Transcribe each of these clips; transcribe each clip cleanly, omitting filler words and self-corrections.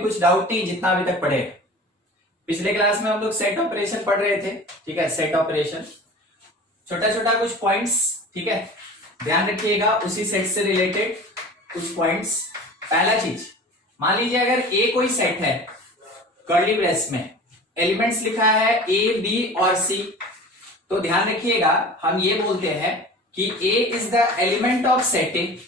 अभी कुछ डाउट नहीं जितना अभी तक पढ़े। पिछले क्लास में हम लोग सेट ऑपरेशन पढ़ रहे थे, ठीक है। सेट ऑपरेशन छोटा छोटा कुछ पॉइंट्स, ठीक है, ध्यान रखिएगा उसी सेट से रिलेटेड कुछ पॉइंट्स। पहला चीज, मान लीजिए अगर ए कोई सेट है, कर्ली ब्रेस में एलिमेंट्स लिखा है ए बी और सी, तो ध्यान रखिएगा हम ये बोलते हैं कि A is the element of set A,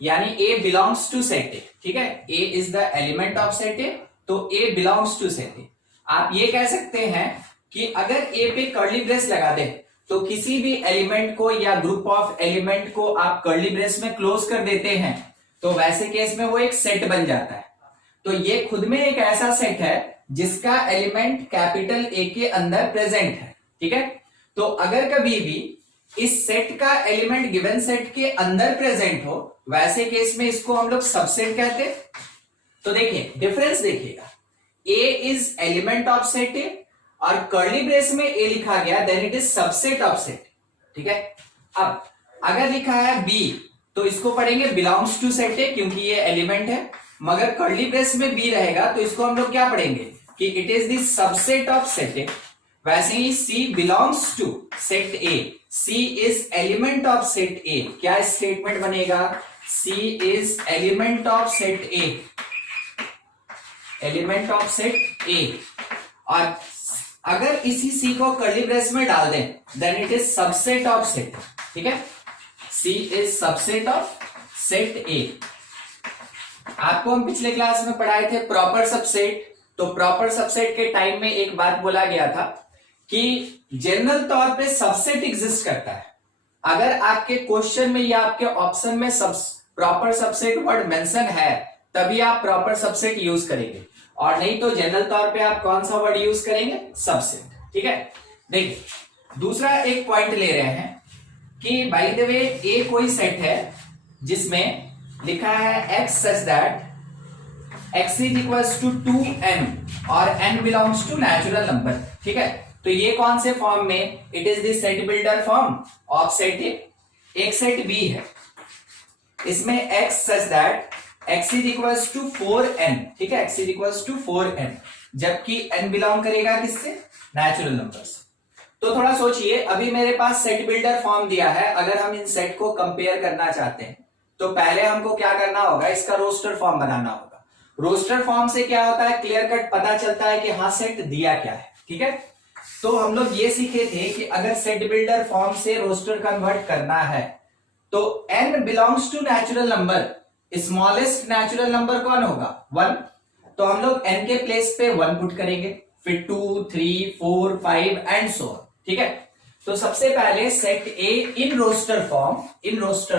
यानी A belongs to set A, ठीक है। A is the element of set A, तो A belongs to set A. आप ये कह सकते हैं कि अगर ए पे कर्ली ब्रेस लगा दे तो किसी भी एलिमेंट को या ग्रुप ऑफ एलिमेंट को आप कर्ली ब्रेस में क्लोज कर देते हैं तो वैसे केस में वो एक सेट बन जाता है। तो ये खुद में एक ऐसा सेट है जिसका एलिमेंट कैपिटल ए के अंदर प्रेजेंट है, ठीक है। तो अगर कभी भी इस सेट का एलिमेंट गिवन सेट के अंदर प्रेजेंट हो, वैसे केस में इसको हम लोग सबसेट कहते हैं। तो देखिए डिफरेंस देखिएगा, A is element of set A और कर्ली ब्रेस में ए लिखा गया then it is subset of set, ठीक है। अब अगर लिखा है बी तो इसको पढ़ेंगे बिलोंग्स टू सेट ए क्योंकि ये एलिमेंट है, मगर कर्ली ब्रेस में बी रहेगा तो इसको हम लोग क्या पढ़ेंगे कि it is the subset of set A. वैसे ही C belongs to set A, C is element of set A. क्या स्टेटमेंट बनेगा, C is element of set A, element of set A. और अगर इसी सी को कर्ली ब्रेस में डाल दें then it is subset of set, ठीक है। C is subset of set A. आपको हम पिछले क्लास में पढ़ाए थे प्रॉपर सबसेट। तो प्रॉपर सबसेट के टाइम में एक बात बोला गया था कि जनरल तौर पे सबसेट एग्जिस्ट करता है। अगर आपके क्वेश्चन में या आपके ऑप्शन में प्रॉपर सबसेट वर्ड मेंशन है तभी आप प्रॉपर सबसेट यूज करेंगे, और नहीं तो जनरल तौर पे आप कौन सा वर्ड यूज करेंगे, सबसेट, ठीक है। देखिए दूसरा एक पॉइंट ले रहे हैं कि बाय द वे ए कोई सेट है जिसमें लिखा है x such that x is equals to 2n और n belongs to natural number, ठीक है। तो ये कौन से फॉर्म में, it is the set builder form of set ए। एक सेट बी है, इसमें x such that x is equals to 4n, ठीक है, x is equals to 4n, जबकि n बिलोंग करेगा किससे, नेचुरल नंबर्स। तो थोड़ा सोचिए, अभी मेरे पास सेट बिल्डर फॉर्म दिया है, अगर हम इन सेट को कंपेयर करना चाहते हैं तो पहले हमको क्या करना होगा, इसका रोस्टर फॉर्म बनाना होगा। रोस्टर फॉर्म से क्या होता है, क्लियर कट पता चलता है कि हाँ सेट दिया क्या है, ठीक है। तो हम लोग ये सीखे थे कि अगर सेट बिल्डर फॉर्म से रोस्टर कन्वर्ट करना है तो n belongs to natural number, smallest natural number कौन होगा, 1। तो हम लोग n के प्लेस पे 1 पुट करेंगे, फिर 2 3 4 5 एंड सो ऑन, ठीक है। तो सबसे पहले set A in roster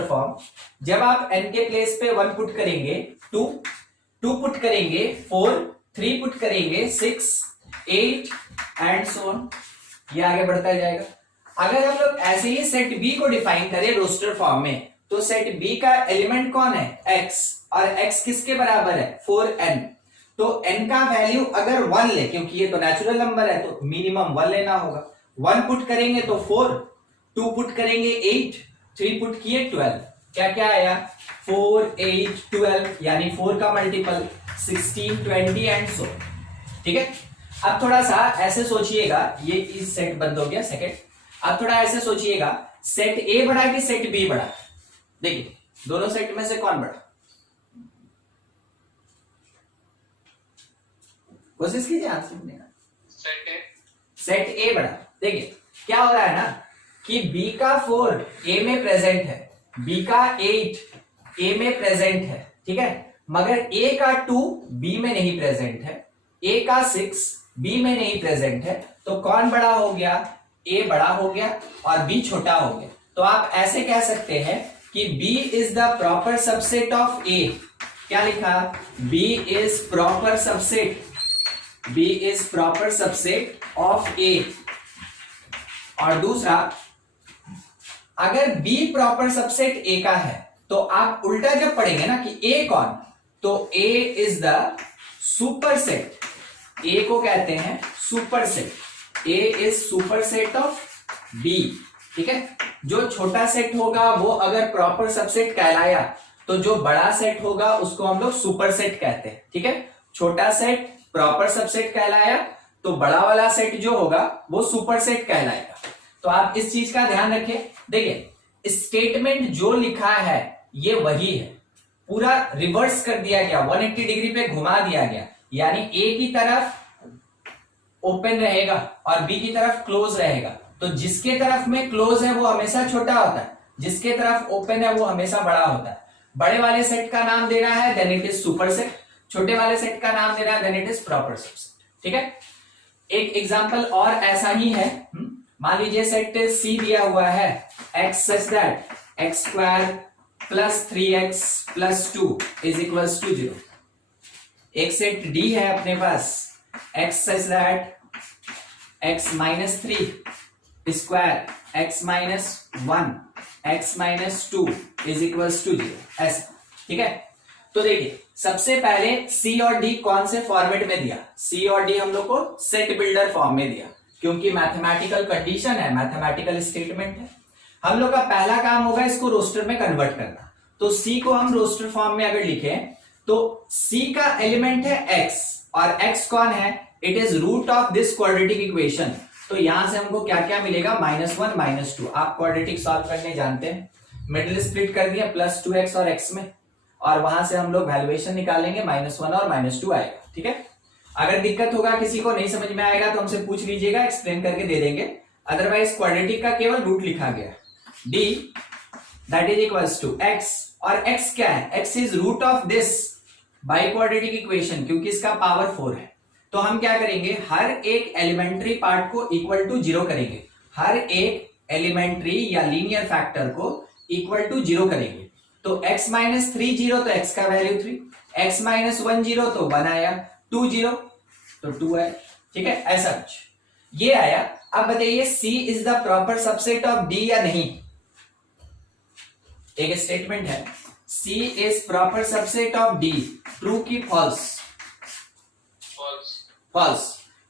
form जब आप n के प्लेस पे 1 पुट करेंगे, 2 पुट करेंगे, 4 3 पुट करेंगे, 6 8 एंड सो ऑन, ये आगे बढ़ता जाएगा। अगर हम लोग ऐसे ही सेट बी को डिफाइन करें रोस्टर फॉर्म में तो सेट बी का एलिमेंट कौन है, x, और x किसके बराबर है, 4n। तो n का वैल्यू अगर 1 ले, क्योंकि ये तो नेचुरल नंबर है तो मिनिमम 1 लेना होगा। 1 पुट करेंगे तो 4, 2 पुट करेंगे 8, 3 पुट किए 12, क्या क्या आया, 4 8 12, यानी 4 का मल्टीपल 16 20 एंड सो, ठीक है। अब थोड़ा सा ऐसे सोचिएगा, ये इस सेट बंद हो गया सेकंड। अब थोड़ा ऐसे सोचिएगा, सेट ए बड़ा कि सेट बी बड़ा। देखिए दोनों सेट में से कौन बड़ा, कोशिश कीजिए आंसर देने का। सेट ए बड़ा। देखिए क्या हो रहा है ना कि बी का 4 ए में प्रेजेंट है, बी का 8 ए में प्रेजेंट है, ठीक है, मगर ए का 2 बी में नहीं प्रेजेंट है, ए का 6 बी में नहीं प्रेजेंट है। तो कौन बड़ा हो गया, ए बड़ा हो गया और बी छोटा हो गया। तो आप ऐसे कह सकते हैं कि B is the proper subset of A. क्या लिखा, B is proper subset, B is proper subset of A. और दूसरा, अगर बी प्रॉपर सबसेट ए का है तो आप उल्टा जब पढ़ेंगे ना कि ए कौन, तो A is the superset, A को कहते हैं superset, A is superset of B, ठीक है। जो छोटा सेट होगा वो अगर प्रॉपर सबसेट कहलाया तो जो बड़ा सेट होगा उसको हम लोग सुपर सेट कहते हैं, ठीक है। छोटा सेट प्रॉपर सबसेट कहलाया, तो बड़ा वाला सेट जो होगा वो सुपर सेट कहलाएगा। तो आप इस चीज का ध्यान रखें। देखिए स्टेटमेंट जो लिखा है ये वही है, पूरा रिवर्स कर दिया गया, 180 डिग्री पे घुमा दिया गया, यानी ए की तरफ ओपन रहेगा और बी की तरफ क्लोज रहेगा। तो जिसके तरफ में क्लोज है वो हमेशा छोटा होता है, जिसके तरफ ओपन है वो हमेशा बड़ा होता है। बड़े वाले सेट का नाम दे रहा है then it is superset, छोटे वाले सेट का नाम दे रहा है then it is proper subset. ठीक है, एक एग्जांपल और ऐसा ही है। मान लीजिए सेट सी दिया हुआ है x such that x square plus 3x plus 2 is equals to 0। एक सेट डी है अपने पास x such that x minus 3 square x minus 1 x minus 2 is equals to 0 ऐसा। ठीक है, तो देखिए सबसे पहले C और D कौन से फॉर्मेट में दिया, C और D हम लोग को सेट बिल्डर फॉर्म में दिया, क्योंकि मैथमेटिकल कंडीशन है, मैथमेटिकल स्टेटमेंट है। हम लोग का पहला काम होगा इसको रोस्टर में कन्वर्ट करना। तो C को हम रोस्टर फॉर्म में अगर लिखें तो C का एलिमेंट है x और x कौन है, it is root of this quadratic equation. तो यहां से हमको क्या क्या मिलेगा, -1 -2। आप क्वाड्रेटिक सॉल्व करने जानते हैं, मिडिल स्प्लिट कर दिया प्लस 2x और x में, और वहां से हम लोग वैल्यूएशन निकालेंगे, -1 और -2 आएगा। ठीक है, अगर दिक्कत होगा किसी को नहीं समझ में आएगा तो हमसे पूछ लीजिएगा, एक्सप्लेन करके दे देंगे। अदरवाइज क्वाड्रेटिक का केवल रूट लिखा गया, d that is equals to x, और x क्या है, x is root of this by quadratic equation, क्योंकि इसका पावर 4 है। तो हम क्या करेंगे, हर एक एलिमेंट्री पार्ट को इक्वल टू 0 करेंगे, हर एक एलिमेंट्री या लीनियर फैक्टर को इक्वल टू 0 करेंगे। तो x माइनस 3 0 तो x का वैल्यू 3, x माइनस 1 0 तो 1 आया, 2 0 तो 2 है। ठीक है, ऐसा कुछ ये आया। अब बताइए C is the proper subset of D या नहीं। एक स्टेटमेंट है C is proper subset of D, true की फॉल्स? फॉल्स,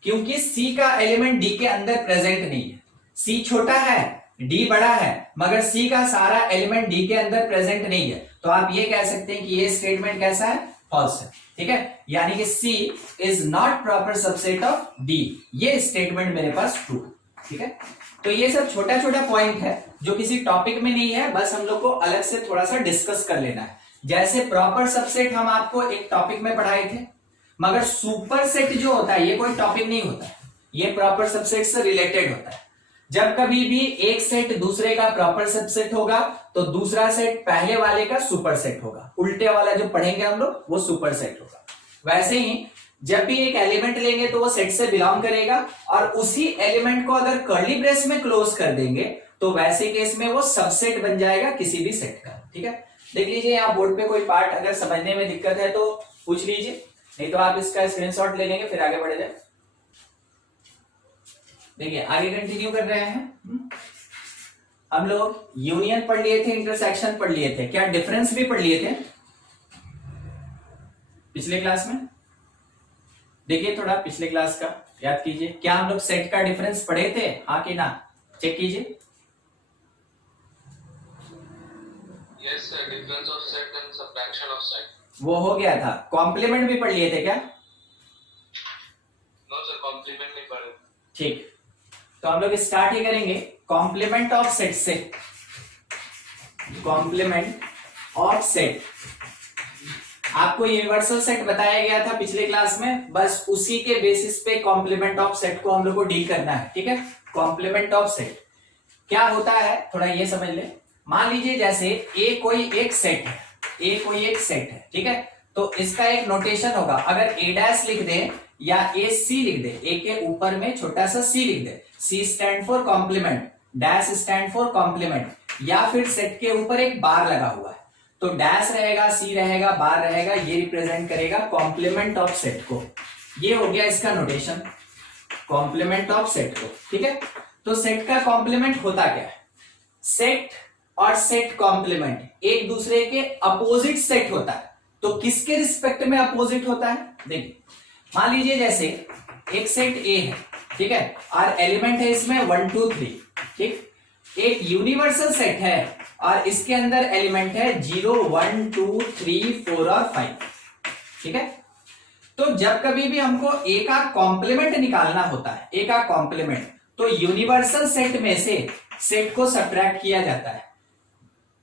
क्योंकि C का एलिमेंट D के अंदर प्रेजेंट नहीं है। C छोटा है, D बड़ा है, मगर C का सारा एलिमेंट D के अंदर प्रेजेंट नहीं है। तो आप ये कह सकते हैं कि ये स्टेटमेंट कैसा है, फॉल्स है। ठीक है, यानी कि C is not proper subset of D, ये स्टेटमेंट मेरे पास ट्रू। ठीक है, तो ये सब छोटा छोटा पॉइंट है जो किसी टॉपिक में नहीं है, बस हम लोग को अलग से थोड़ा सा डिस्कस कर लेना है। जैसे प्रॉपर सबसेट हम आपको एक टॉपिक में पढ़ाए थे, मगर सुपर सेट जो होता है ये कोई टॉपिक नहीं होता है, ये प्रॉपर सबसेट से रिलेटेड होता है। जब कभी भी एक सेट दूसरे का प्रॉपर सबसेट होगा तो दूसरा सेट पहले वाले का सुपर सेट होगा, उल्टे वाला जो पढ़ेंगे हम लोग वो सुपर सेट होगा। वैसे ही जब भी एक एलिमेंट लेंगे तो वो सेट से बिलोंग करेगा, और उसी एलिमेंट को अगर कर्ली ब्रेस में क्लोज कर देंगे तो वैसे केस में वो सबसेट बन जाएगा किसी भी सेट का। ठीक है, देख लीजिए यहाँ बोर्ड पे कोई पार्ट अगर समझने में दिक्कत है तो पूछ लीजिए, नहीं तो आप इसका स्क्रीनशॉट ले लेंगे फिर आगे बढ़े जाए। देखिए आगे कंटिन्यू कर रहे हैं। हम लोग यूनियन पढ़ लिए थे, इंटरसेक्शन पढ़ लिए थे, क्या डिफरेंस भी पढ़ लिए थे पिछले क्लास में? देखिए थोड़ा पिछले क्लास का याद कीजिए, क्या हम लोग सेट का डिफरेंस पढ़े थे, हाँ कि ना, चेक कीजिए। Yes sir, difference of set and subtraction of set. वो हो गया था। कॉम्प्लीमेंट भी पढ़ लिए थे क्या? No sir, complement नहीं पढ़े। ठीक, तो हम लोग स्टार्ट ही करेंगे कॉम्प्लीमेंट ऑफ सेट से। कॉम्प्लीमेंट ऑफ सेट आपको यूनिवर्सल सेट बताया गया था पिछले क्लास में, बस उसी के बेसिस पे कॉम्प्लीमेंट ऑफ सेट को हम लोग को डील करना है। ठीक है, कॉम्प्लीमेंट ऑफ सेट क्या होता है थोड़ा ये समझ ले। मान लीजिए जैसे ए कोई एक सेट है, ए कोई एक सेट है, ठीक है, तो इसका एक नोटेशन होगा, अगर ए डैश लिख दे या ए सी लिख दे, ए के ऊपर में छोटा सा सी लिख दे, C stand for complement, dash stand for complement, या फिर सेट के ऊपर एक बार लगा हुआ है तो डैश रहेगा, सी रहेगा, बार रहेगा, ये रिप्रेजेंट करेगा कॉम्प्लीमेंट ऑफ सेट को। ये हो गया इसका नोटेशन, कॉम्प्लीमेंट ऑफ सेट को। ठीक है, तो सेट का कॉम्प्लीमेंट होता क्या है, सेट और सेट कॉम्प्लीमेंट एक दूसरे के अपोजिट सेट होता है। तो किसके रिस्पेक्ट में अपोजिट होता है, देखिए मान लीजिए जैसे एक सेट ए है, ठीक है, और एलिमेंट है इसमें 1 2 3, ठीक, एक यूनिवर्सल सेट है और इसके अंदर एलिमेंट है 0 1 2 3 4 और 5, ठीक है। तो जब कभी भी हमको ए का कॉम्प्लीमेंट निकालना होता है, ए का कॉम्प्लीमेंट, तो यूनिवर्सल सेट में से सेट को सब्ट्रैक्ट किया जाता है।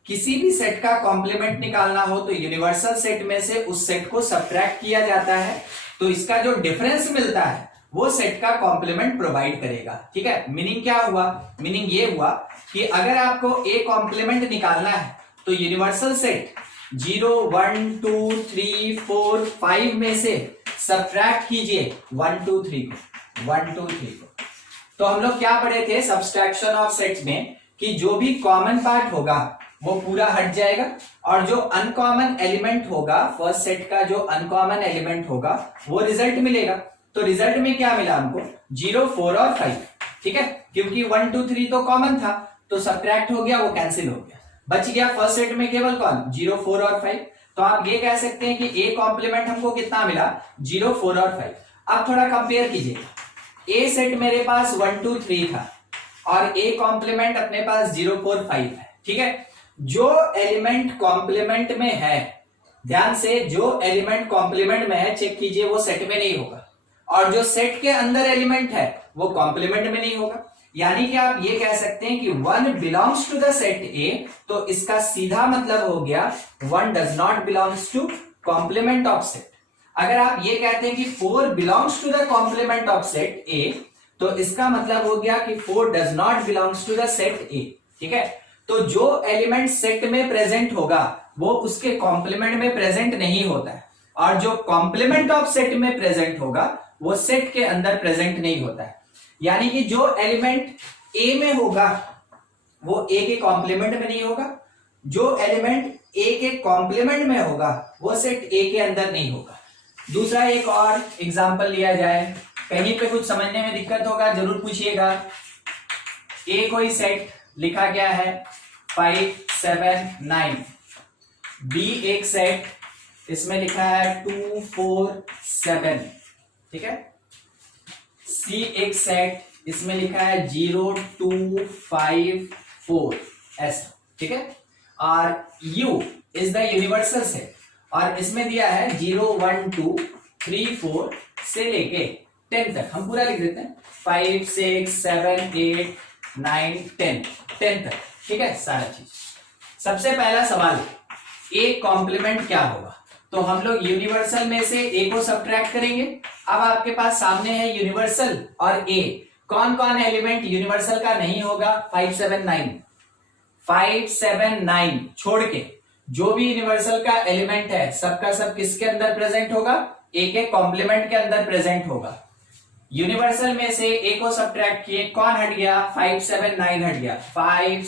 किसी भी सेट का कॉम्प्लीमेंट निकालना हो तो यूनिवर्सल सेट में से उस सेट को सब्ट्रैक्ट किया जाता है, तो इसका जो डिफरेंस मिलता है वो सेट का कॉम्प्लीमेंट प्रोवाइड करेगा। ठीक है, मीनिंग क्या हुआ? मीनिंग ये हुआ कि अगर आपको ए कॉम्प्लीमेंट निकालना है तो यूनिवर्सल सेट 0 1 2 3 4 5 में से सब्ट्रैक्ट कीजिए 1 2 3 को, 1 2 3 को। तो हम लोग क्या पढ़े थे सब्सट्रैक्शन ऑफ सेट्स में कि जो भी कॉमन पार्ट होगा वो पूरा हट जाएगा और जो अनकॉमन एलिमेंट होगा, फर्स्ट सेट का जो अनकॉमन एलिमेंट होगा वो रिजल्ट मिलेगा। तो रिजल्ट में क्या मिला हमको? 0 4 और 5। ठीक है, क्योंकि 1 2 3 तो कॉमन था तो सब्ट्रैक्ट हो गया, वो कैंसिल हो गया, बच गया फर्स्ट सेट में केवल कौन? 0 4 और 5। तो आप ये कह सकते हैं कि ए कॉम्प्लीमेंट हमको कितना मिला? 0 4 और 5। अब थोड़ा कंपेयर कीजिए, ए सेट मेरे पास 1 2 3 था और ए कॉम्प्लीमेंट अपने पास 0 4 5 है। ठीक है, जो एलिमेंट कॉम्प्लीमेंट में है, ध्यान से, जो एलिमेंट कॉम्प्लीमेंट में है चेक कीजिए वो सेट में नहीं होगा, और जो सेट के अंदर एलिमेंट है वो कॉम्प्लीमेंट में नहीं होगा। यानी कि आप ये कह सकते हैं कि 1 belongs to the set A, तो इसका सीधा मतलब हो गया 1 does not belongs to complement of set. अगर आप ये कहते हैं कि 4 belongs to the complement of set A, तो इसका मतलब हो गया कि 4 does not belongs to the set A. ठीक है, तो जो एलिमेंट सेट में प्रेजेंट होगा वो उसके कॉम्प्लीमेंट में प्रेजेंट नहीं होता है, और जो कॉम्प्लीमेंट ऑफ सेट में प्रेजेंट होगा वो सेट के अंदर प्रेजेंट नहीं होता है। यानी कि जो एलिमेंट ए में होगा वो ए के कॉम्प्लीमेंट में नहीं होगा, जो एलिमेंट ए के कॉम्प्लीमेंट में होगा वो सेट ए के अंदर नहीं होगा। दूसरा एक और एग्जांपल लिया जाए, कहीं पे कुछ समझने में दिक्कत होगा जरूर पूछिएगा। ए कोई सेट लिखा गया है 5 7 9, बी एक सेट, इसमें लिखा है 2 4 7। ठीक है, सी एक सेट, इसमें लिखा है 0 2 5 4 ऐसा। ठीक है, और you is the universal set, और इसमें दिया है 0 1 2 3 4 से लेके 10 तक। हम पूरा लिख देते हैं 5 6 7 8 9 10 तक। ठीक है, सारा चीज। सबसे पहला सवाल, ए कॉम्प्लीमेंट क्या होगा? तो हम लोग यूनिवर्सल में से ए को सब्ट्रैक्ट करेंगे। अब आपके पास सामने है यूनिवर्सल और ए, कौन कौन एलिमेंट यूनिवर्सल का नहीं होगा? 5 7 9, 5 7 9 छोड़ के जो भी यूनिवर्सल का एलिमेंट है सबका सब किसके अंदर प्रेजेंट होगा? ए के कॉम्प्लीमेंट के अंदर प्रेजेंट होगा। यूनिवर्सल में से ए को सब्ट्रैक्ट किए, कौन हट गया? 5 7 9 हट गया, 5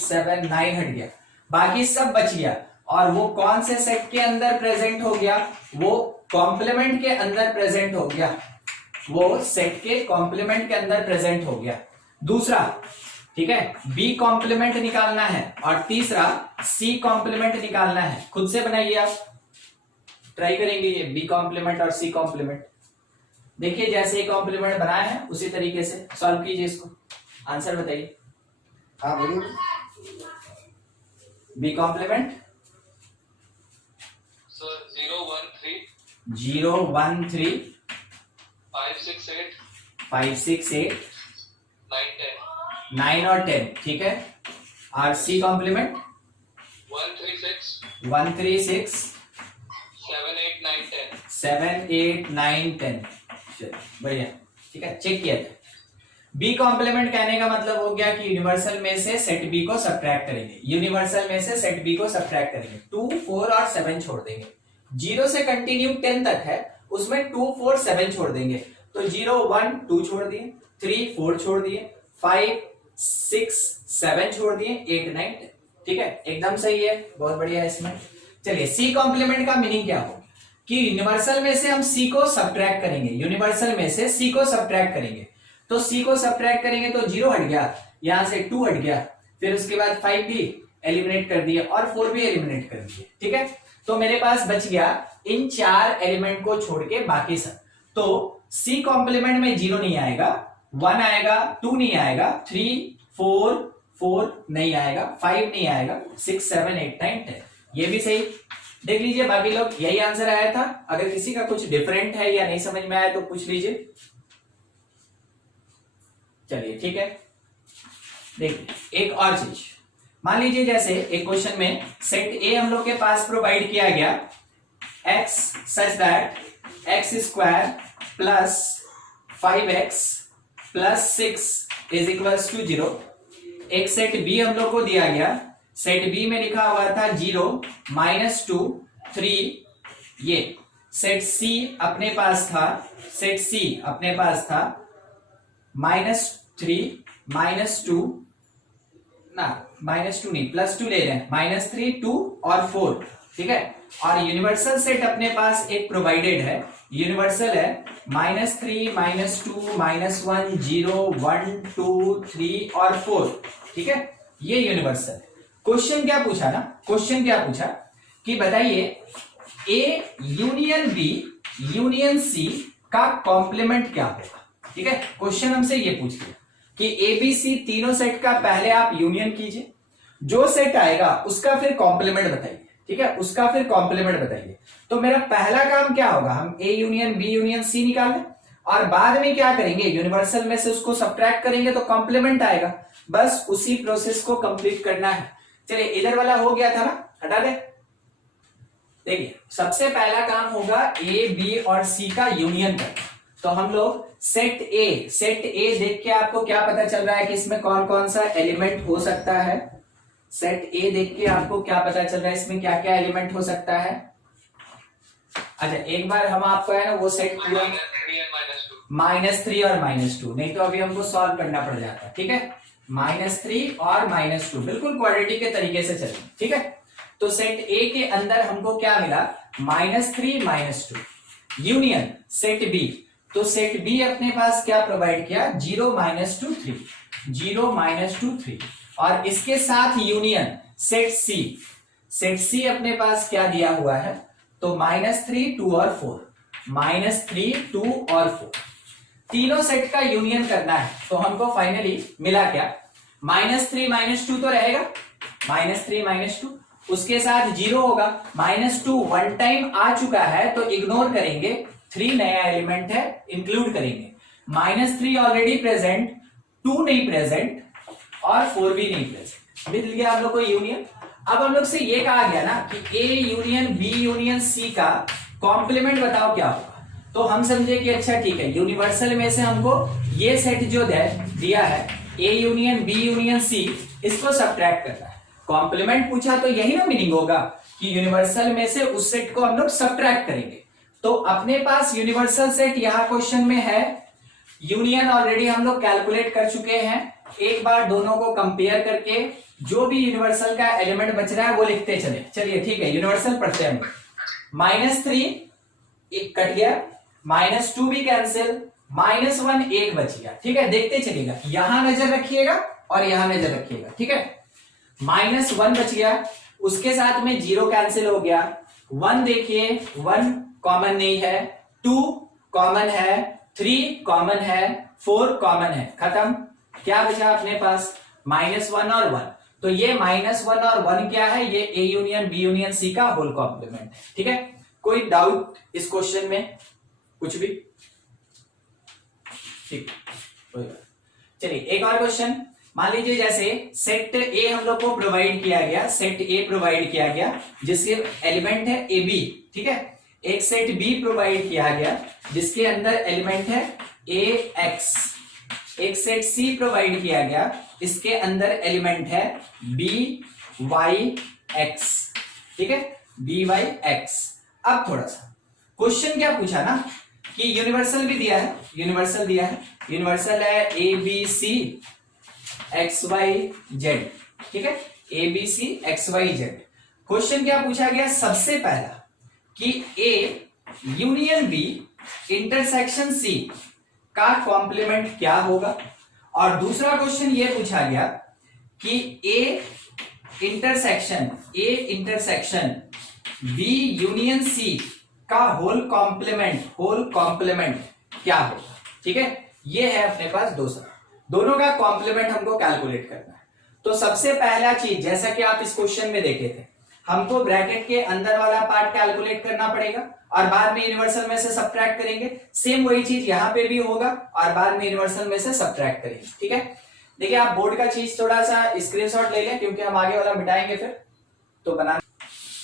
7 9 हट गया, बाकी सब बच गया। और वो कौन से सेट के अंदर प्रेजेंट हो गया? वो कॉम्प्लीमेंट के अंदर प्रेजेंट हो गया, वो सेट के कॉम्प्लीमेंट के अंदर प्रेजेंट हो गया। दूसरा, ठीक है, बी कॉम्प्लीमेंट निकालना है, और तीसरा सी कॉम्प्लीमेंट निकालना है। खुद से बनाइए, आप ट्राई करेंगे ये बी कॉम्प्लीमेंट और सी कॉम्प्लीमेंट। देखिए जैसे कॉम्प्लीमेंट बनाया है उसी तरीके से सॉल्व कीजिए इसको, आंसर बताइए। हाँ बोलिए। बी कॉम्प्लीमेंट 0 1 3 0 1 3 5 6 8 5 6 8 9 10 9 और 10। ठीक है, और सी कॉम्प्लीमेंट 1 3 6 1 3 6 7 8 9 10 7 8 9 10। बढ़िया, ठीक है, चेक किया था। बी कॉम्प्लीमेंट कहने का मतलब हो गया कि यूनिवर्सल में से सेट बी को सब्ट्रैक्ट करेंगे, यूनिवर्सल में से सेट बी को सब्ट्रैक्ट करेंगे, 2 4 और 7 छोड़ देंगे। 0 से कंटिन्यू 10 तक है, उसमें 2 4 7 छोड़ देंगे, तो 0 1 2 छोड़ दिए, 3 4 छोड़ दिए, 5 6 7 छोड़ दिए, 8 9 10। ठीक है, एकदम सही है, बहुत बढ़िया है इसमें। चलिए, सी कॉम्प्लीमेंट का मीनिंग क्या होगा कि यूनिवर्सल में से हम सी को सब्ट्रैक्ट करेंगे, यूनिवर्सल में से सी को सब्ट्रैक्ट करेंगे, तो सी को सब्ट्रैक्ट करेंगे तो 0 हट गया, यहां से 2 हट गया, फिर उसके बाद 5 भी एलिमिनेट कर दिए और 4 भी एलिमिनेट कर दिए। ठीक है, तो मेरे पास बच गया इन 4 एलिमेंट को छोड़ के बाकी सब। तो सी कॉम्प्लीमेंट में 0 नहीं आएगा, 1 आएगा, 2 नहीं आएगा, 3 4 4 नहीं आएगा, 5 नहीं आएगा, 6 7 8 9 10। ये भी सही। देख लीजिए बाकी लोग, यही आंसर आया था। अगर किसी का कुछ डिफरेंट है या नहीं समझ में आया तो पूछ लीजिए। चलिए ठीक है, देखिए एक और चीज, मान लीजिए जैसे एक क्वेश्चन में सेट ए हम लोग के पास प्रोवाइड किया गया, x such that x square plus 5x plus 6 is equals to 0। एक सेट बी हम लोग को दिया गया, सेट बी में लिखा हुआ था 0 -2 3। ये सेट सी अपने पास था, सेट सी अपने पास था -3 -2 ना, -2 नहीं, +2 ले रहे हैं, -3 2 और 4, ठीक है। और यूनिवर्सल सेट अपने पास एक प्रोवाइडेड है, यूनिवर्सल है -3 -2 -1 0 1 2 3 और 4, ठीक है। ये यूनिवर्सल है। क्वेश्चन क्या पूछा ना, क्वेश्चन क्या पूछा कि बताइए A union B union C का कॉम्प्लीमेंट क्या होगा, ठीक है। क्वेश्चन हमसे ये पूछ लिया कि ए बी सी तीनों सेट का पहले आप यूनियन कीजिए, जो सेट आएगा उसका फिर कॉम्प्लीमेंट बताइए, ठीक है, उसका फिर कॉम्प्लीमेंट बताइए। तो मेरा पहला काम क्या होगा, हम A union B union C निकाल लें और बाद में क्या करेंगे, यूनिवर्सल में से उसको सब्ट्रैक्ट करेंगे तो कॉम्प्लीमेंट आएगा। बस उसी प्रोसेस को कंप्लीट करना है। चलिए इधर वाला हो गया था ना, हटा दे। देखिए सबसे पहला काम होगा ए बी और सी का यूनियन करना। तो हम लोग सेट ए देख के आपको क्या पता चल रहा है कि इसमें कौन कौन सा एलिमेंट हो सकता है। सेट ए देख के आपको क्या पता चल रहा है इसमें क्या क्या एलिमेंट हो सकता है। अच्छा एक बार हम आपको है ना वो सेट पूरा -3 और -2, नहीं तो अभी हमको सॉल्व करना पड़ जाता, ठीक है। -3 और -2 बिल्कुल क्वाड्रेटिक के तरीके से चलें, ठीक है। तो सेट ए के अंदर हमको क्या मिला, -3 -2 यूनियन सेट बी। तो सेट बी अपने पास क्या प्रोवाइड किया, 0 -2 3 0 -2 3 और इसके साथ यूनियन सेट सी। सेट सी अपने पास क्या दिया हुआ है, तो -3 2 और 4 -3 2 और 4 तीनों सेट का यूनियन करना है। तो हमको फाइनली मिला क्या, -3 -2 तो रहेगा, -3 -2 उसके साथ 0 होगा, -2 वन टाइम आ चुका है तो इग्नोर करेंगे, 3 नया एलिमेंट है इंक्लूड करेंगे। -3 ऑलरेडी प्रेजेंट, 2 नहीं प्रेजेंट और 4 भी नहीं प्रेजेंट, मिल गया हम लोग को यूनियन। अब हम लोग से ये कहा गया ना कि A union B union C का कॉम्प्लीमेंट बताओ क्या होगा। तो हम समझे कि अच्छा ठीक है, यूनिवर्सल में से हमको ये सेट जो दिया है A union B union C, इसको सब्ट्रैक्ट करना है। कॉम्प्लीमेंट पूछा तो यही ना मीनिंग होगा कि यूनिवर्सल में से उस सेट को हम लोग सब्ट्रैक्ट करेंगे। तो अपने पास यूनिवर्सल सेट यहां क्वेश्चन में है, यूनियन ऑलरेडी हम लोग कैलकुलेट कर चुके हैं। एक बार दोनों को कंपेयर करके जो भी यूनिवर्सल का एलिमेंट बच रहा है वो लिखते चले। चलिए ठीक है, यूनिवर्सल पढ़ते हैं। -3 एक कट गया, -2 भी कैंसिल, -1 एक बच गया, ठीक है। देखते चलिएगा, यहां नजर रखिएगा और यहां नजर रखिएगा, ठीक है। -1 बच गया, उसके साथ में 0 कैंसिल हो गया, 1 देखिए 1 कॉमन नहीं है, 2 कॉमन है, 3 कॉमन है, 4 कॉमन है, खत्म। क्या बचा अपने पास, -1 और 1। तो ये -1 और 1 क्या है, ये A union B union C का होल कॉम्प्लीमेंट है, ठीक है। कोई डाउट इस क्वेश्चन में, कुछ भी, ठीक। चलिए एक और क्वेश्चन, मान लीजिए जैसे सेट ए हम लोग को प्रोवाइड किया गया, सेट ए प्रोवाइड किया गया जिसके एलिमेंट है ए बी, ठीक है। एक सेट बी प्रोवाइड किया गया जिसके अंदर एलिमेंट है ए एक्स। एक सेट सी प्रोवाइड किया गया, इसके अंदर एलिमेंट है बी वाई एक्स, ठीक है, बी वाई एक्स। अब थोड़ा सा क्वेश्चन क्या पूछा ना कि यूनिवर्सल भी दिया है, यूनिवर्सल दिया है, यूनिवर्सल है A B C X Y Z, ठीक है, A B C X Y Z. Question क्या पूछा गया, सबसे पहला कि A union B intersection C का कॉम्प्लीमेंट क्या होगा। और दूसरा क्वेश्चन ये पूछा गया कि A intersection B union C का होल कॉम्प्लीमेंट क्या होगा, ठीक है। ये है अपने पास दो सवाल, दोनों का कॉम्प्लीमेंट हमको कैलकुलेट करना है। तो सबसे पहला चीज, जैसा कि आप इस क्वेश्चन में देखे थे, हमको ब्रैकेट के अंदर वाला पार्ट कैलकुलेट करना पड़ेगा और बाद में यूनिवर्सल में से सब्ट्रैक्ट करेंगे। सेम वही चीज यहां पे भी होगा और बाद में यूनिवर्सल में से सब्ट्रैक्ट करेंगे। ठीक है, देखिए आप बोर्ड का चीज थोड़ा सा स्क्रीनशॉट ले लें क्योंकि हम आगे वाला मिटाएंगे फिर तो बना।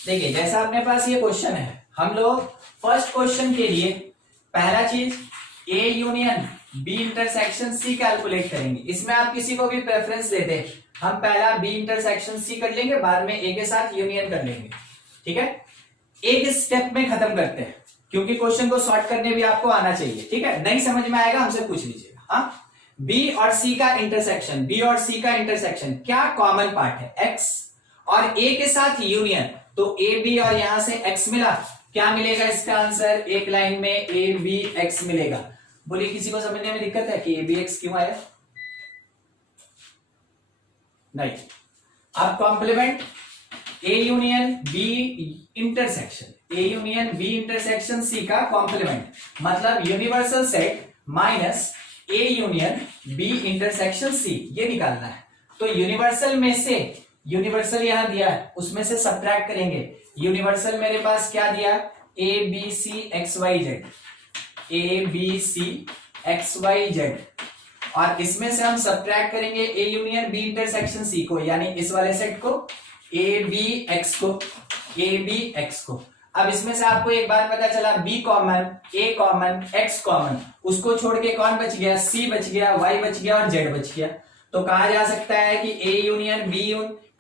देखिए जैसा अपने पास ये क्वेश्चन है, हम लोग फर्स्ट क्वेश्चन के लिए पहला चीज A union B intersection C calculate करेंगे। इसमें आप किसी को भी प्रेफरेंस दे दें, हम पहला बी इंटरसेक्शन सी कर लेंगे, बाद में ए के साथ यूनियन कर लेंगे। ठीक है, एक स्टेप में खत्म करते हैं क्योंकि क्वेश्चन को सॉर्ट करने भी आपको आना चाहिए। ठीक है, नहीं समझ में आएगा हमसे पूछ लीजिएगा। हाँ, बी और सी का इंटरसेक्शन, बी और सी का इंटरसेक्शन क्या कॉमन पार्ट है, एक्स, और ए के साथ यूनियन, तो ए बी और यहां से एक्स मिला, क्या मिलेगा इसका आंसर, एक लाइन में ए बी एक्स मिलेगा। बोलिए किसी को समझने में दिक्कत है कि ए बी एक्स क्यों आया? नहीं। अब complement A union B intersection, A union B intersection C का कॉम्प्लीमेंट मतलब universal set minus A union B intersection C, ये निकालना है। तो यूनिवर्सल में से, यूनिवर्सल यहां दिया है उसमें से सब्ट्रैक्ट करेंगे। यूनिवर्सल मेरे पास क्या दिया, A B C X Y Z, A B C X Y Z, और इसमें से हम सब्ट्रैक्ट करेंगे A union B intersection C को, यानी इस वाले सेट को, ए बी एक्स को, ए बी एक्स को। अब इसमें से आपको एक बात पता चला, बी कॉमन, ए कॉमन, एक्स कॉमन, उसको छोड़ के कौन बच गया, सी बच गया, वाई बच गया और जेड बच गया। तो कहा जा सकता है कि A union B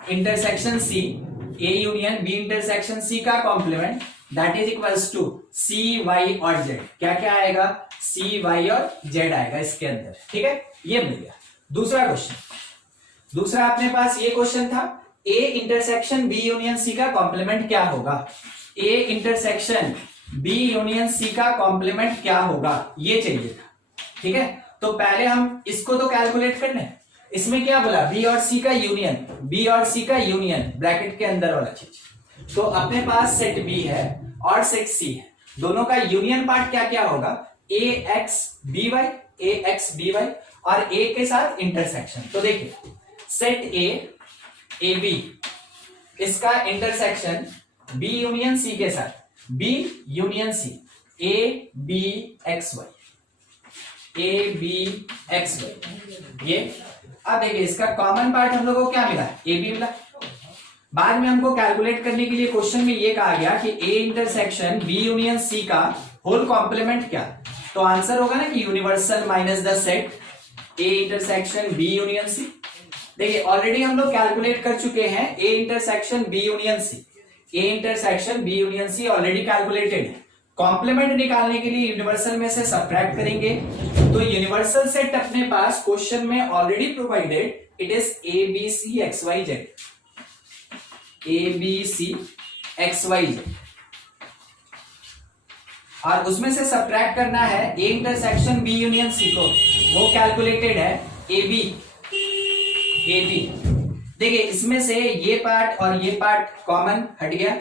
intersection C, A union B intersection C का complement that is equals to C Y और जेड। क्या क्या आएगा, सी वाई और जेड आएगा इसके अंदर। ठीक है, ये मिल गया। दूसरा क्वेश्चन, दूसरा अपने पास ये क्वेश्चन था, A intersection B union C का कॉम्प्लीमेंट क्या होगा, A intersection B union C का कॉम्प्लीमेंट क्या होगा, ये चाहिए था। ठीक है, तो पहले हम इसको तो कैलकुलेट करना है। इसमें क्या बोला, बी और सी का यूनियन, बी और सी का यूनियन ब्रैकेट के अंदर वाला चीज। तो अपने पास सेट बी है और सेट सी है, दोनों का यूनियन पार्ट क्या क्या होगा, A X B Y, A X B Y, और ए के साथ इंटरसेक्शन। तो देखिए सेट ए बी, इसका इंटरसेक्शन बी यूनियन सी के साथ, B union C, A B X Y, A B X Y, ये। अब देखिए इसका कॉमन पार्ट हम लोगों को क्या मिला, ए बी मिला। बाद में हमको कैलकुलेट करने के लिए क्वेश्चन में ये कहा गया कि A intersection B union C का होल कॉम्प्लीमेंट क्या, तो आंसर होगा ना कि universal minus the set A intersection B union C. देखिए ऑलरेडी हम लोग कैलकुलेट कर चुके हैं A intersection B union C, A intersection B union C already calculated है। कॉम्प्लीमेंट निकालने के लिए यूनिवर्सल में से सब्ट्रैक्ट करेंगे, तो यूनिवर्सल सेट अपने पास क्वेश्चन में already provided, it is A B C X Y Z, A B C X Y Z, और उसमें से सब्ट्रैक्ट करना है A intersection B union C को, वो कैलकुलेटेड है ए बी, ए बी। देखिए इसमें से ये पार्ट और ये पार्ट कॉमन हट गया,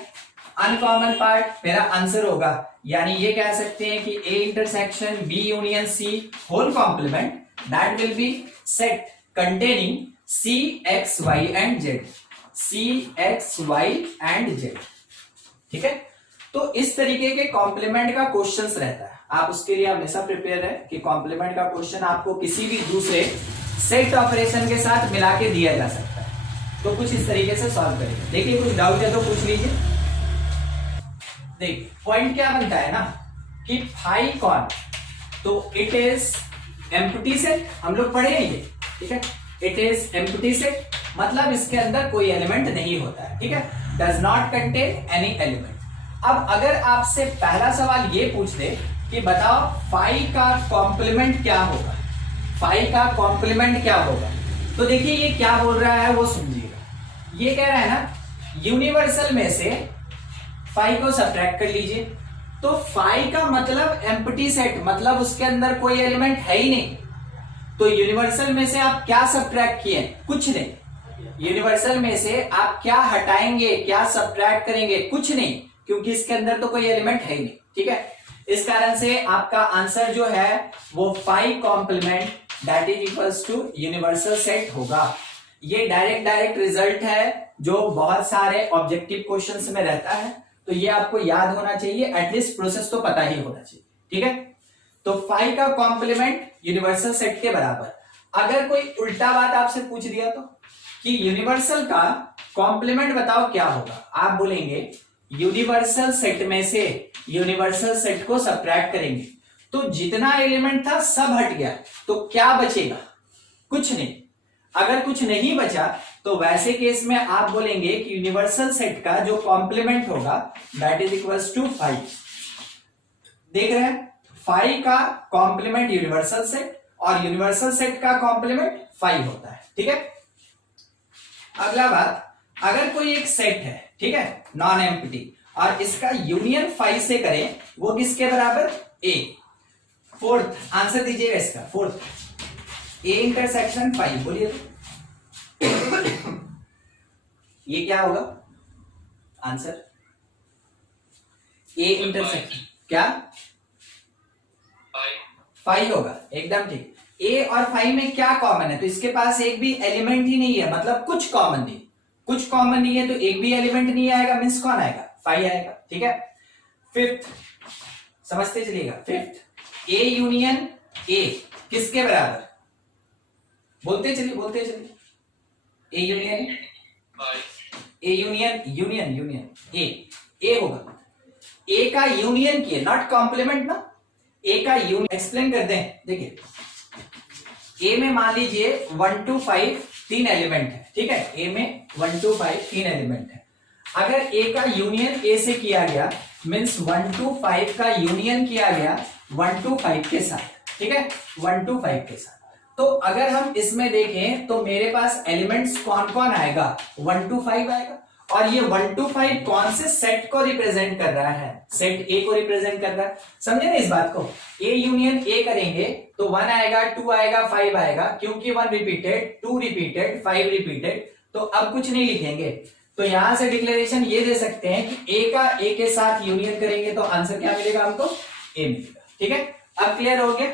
अनकॉमन पार्ट मेरा आंसर होगा, यानी ये कह सकते हैं कि A intersection B union C whole complement that will be set containing C X Y and Z, C X Y and Z. ठीक है, तो इस तरीके के कॉम्प्लीमेंट का क्वेश्चंस रहता है, आप उसके लिए हमेशा प्रिपेयर है कि कॉम्प्लीमेंट का क्वेश्चन आपको किसी भी दूसरे सेट ऑपरेशन के साथ मिला के दिया जा सकता है। तो कुछ इस तरीके से सॉल्व करेंगे। देखिए कुछ डाउट है तो पूछ लीजिए। देखिए पॉइंट क्या बनता है ना कि फाई कौन, तो इट इज एम्प्टी सेट, हम लोग पढ़े हैं ये। ठीक है, इट इज एम्प्टी सेट मतलब इसके अंदर कोई एलिमेंट नहीं होता है। ठीक है, does not contain any element. अब अगर आपसे पहला सवाल ये पूछ दे कि बताओ फाई का कॉम्प्लीमेंट क्या होगा, फाई का कॉम्प्लीमेंट क्या होगा, तो देखिए ये क्या बोल रहा है वो सुनिएगा। ये कह रहा है ना यूनिवर्सल में से फाई को सब्ट्रैक्ट कर लीजिए, तो फाई का मतलब एम्प्टी सेट मतलब उसके अंदर कोई एलिमेंट है ही नहीं। तो यूनिवर्सल में से आप क्या सब्ट्रैक्ट किए, कुछ नहीं। यूनिवर्सल में से आप क्या हटाएंगे, क्या सब्ट्रैक्ट करेंगे, कुछ नहीं, क्योंकि इसके अंदर तो कोई एलिमेंट है ही नहीं। ठीक है, इस कारण से आपका आंसर जो है वो phi complement that is equals to universal set होगा। ये डायरेक्ट रिजल्ट है जो बहुत सारे ऑब्जेक्टिव क्वेश्चंस में रहता है, तो ये आपको याद होना चाहिए, एटलीस्ट प्रोसेस तो पता ही होना चाहिए। ठीक है, तो फाई का कॉम्प्लीमेंट यूनिवर्सल सेट के बराबर। अगर कोई उल्टा बात आपसे पूछ दिया तो कि यूनिवर्सल का कॉम्प्लीमेंट बताओ क्या होगा, आप बोलेंगे यूनिवर्सल सेट में से यूनिवर्सल सेट को सब्ट्रैक्ट करेंगे तो जितना एलिमेंट था सब हट गया, तो क्या बचेगा? कुछ नहीं। अगर कुछ नहीं बचा तो वैसे केस में आप बोलेंगे कि यूनिवर्सल सेट का जो कॉम्प्लीमेंट होगा दैट इज इक्वल्स टू 5। देख रहे हैं, 5 का कॉम्प्लीमेंट यूनिवर्सल सेट और यूनिवर्सल सेट का कॉम्प्लीमेंट 5 होता है। ठीक है, अगला बात, अगर कोई एक सेट है, ठीक है, नॉन एम्प्टी, और इसका यूनियन 5 से करें, वो किसके बराबर? ए। फोर्थ आंसर दीजिएगा इसका, फोर्थ, ए इंटरसेक्शन 5, बोलिए तो ये क्या होगा आंसर? ए इंटरसेक्शन क्या 5 होगा, एकदम ठीक। ए और 5 में क्या कॉमन है? तो इसके पास एक भी एलिमेंट ही नहीं है, मतलब कुछ कॉमन नहीं, कुछ कॉमन नहीं है तो एक भी एलिमेंट नहीं आएगा, मींस कौन आएगा? 5 आएगा। ठीक है, फिफ्थ समझते चलिएगा, फिफ्थ, ए यूनियन ए किसके बराबर? बोलते चलिए, ए यूनियन यूनियन ए होगा। ए का यूनियन किए, नॉट कॉम्प्लीमेंट ना, ए का यूनियन एक्सप्लेन कर दें। देखिए, ए में मान लीजिए 1 to 5 3 एलिमेंट है, ठीक है, ए में 1 to 5 3 एलिमेंट है। अगर ए का यूनियन ए से किया गया, मीन्स 1 to 5 का यूनियन किया गया 1 to 5 के साथ, ठीक है, 1 to 5 के साथ। तो अगर हम इसमें देखें तो मेरे पास एलिमेंट्स कौन कौन आएगा? 1 to 5 आएगा। और ये 1 to 5 कौन से सेट को रिप्रेजेंट कर रहा है? सेट ए को रिप्रेजेंट कर रहा है। समझे ना इस बात को? ए यूनियन ए करेंगे तो 1 आएगा, 2 आएगा, 5 आएगा, क्योंकि 1 रिपीटेड, 2 रिपीटेड, 5 रिपीटेड। तो अब कुछ नहीं लिखेंगे, तो यहां से डिक्लेरेशन ये दे सकते हैं कि ए का ए के साथ यूनियन करेंगे तो आंसर क्या मिलेगा हमको? ए मिलेगा। ठीक है, अब क्लियर हो गया?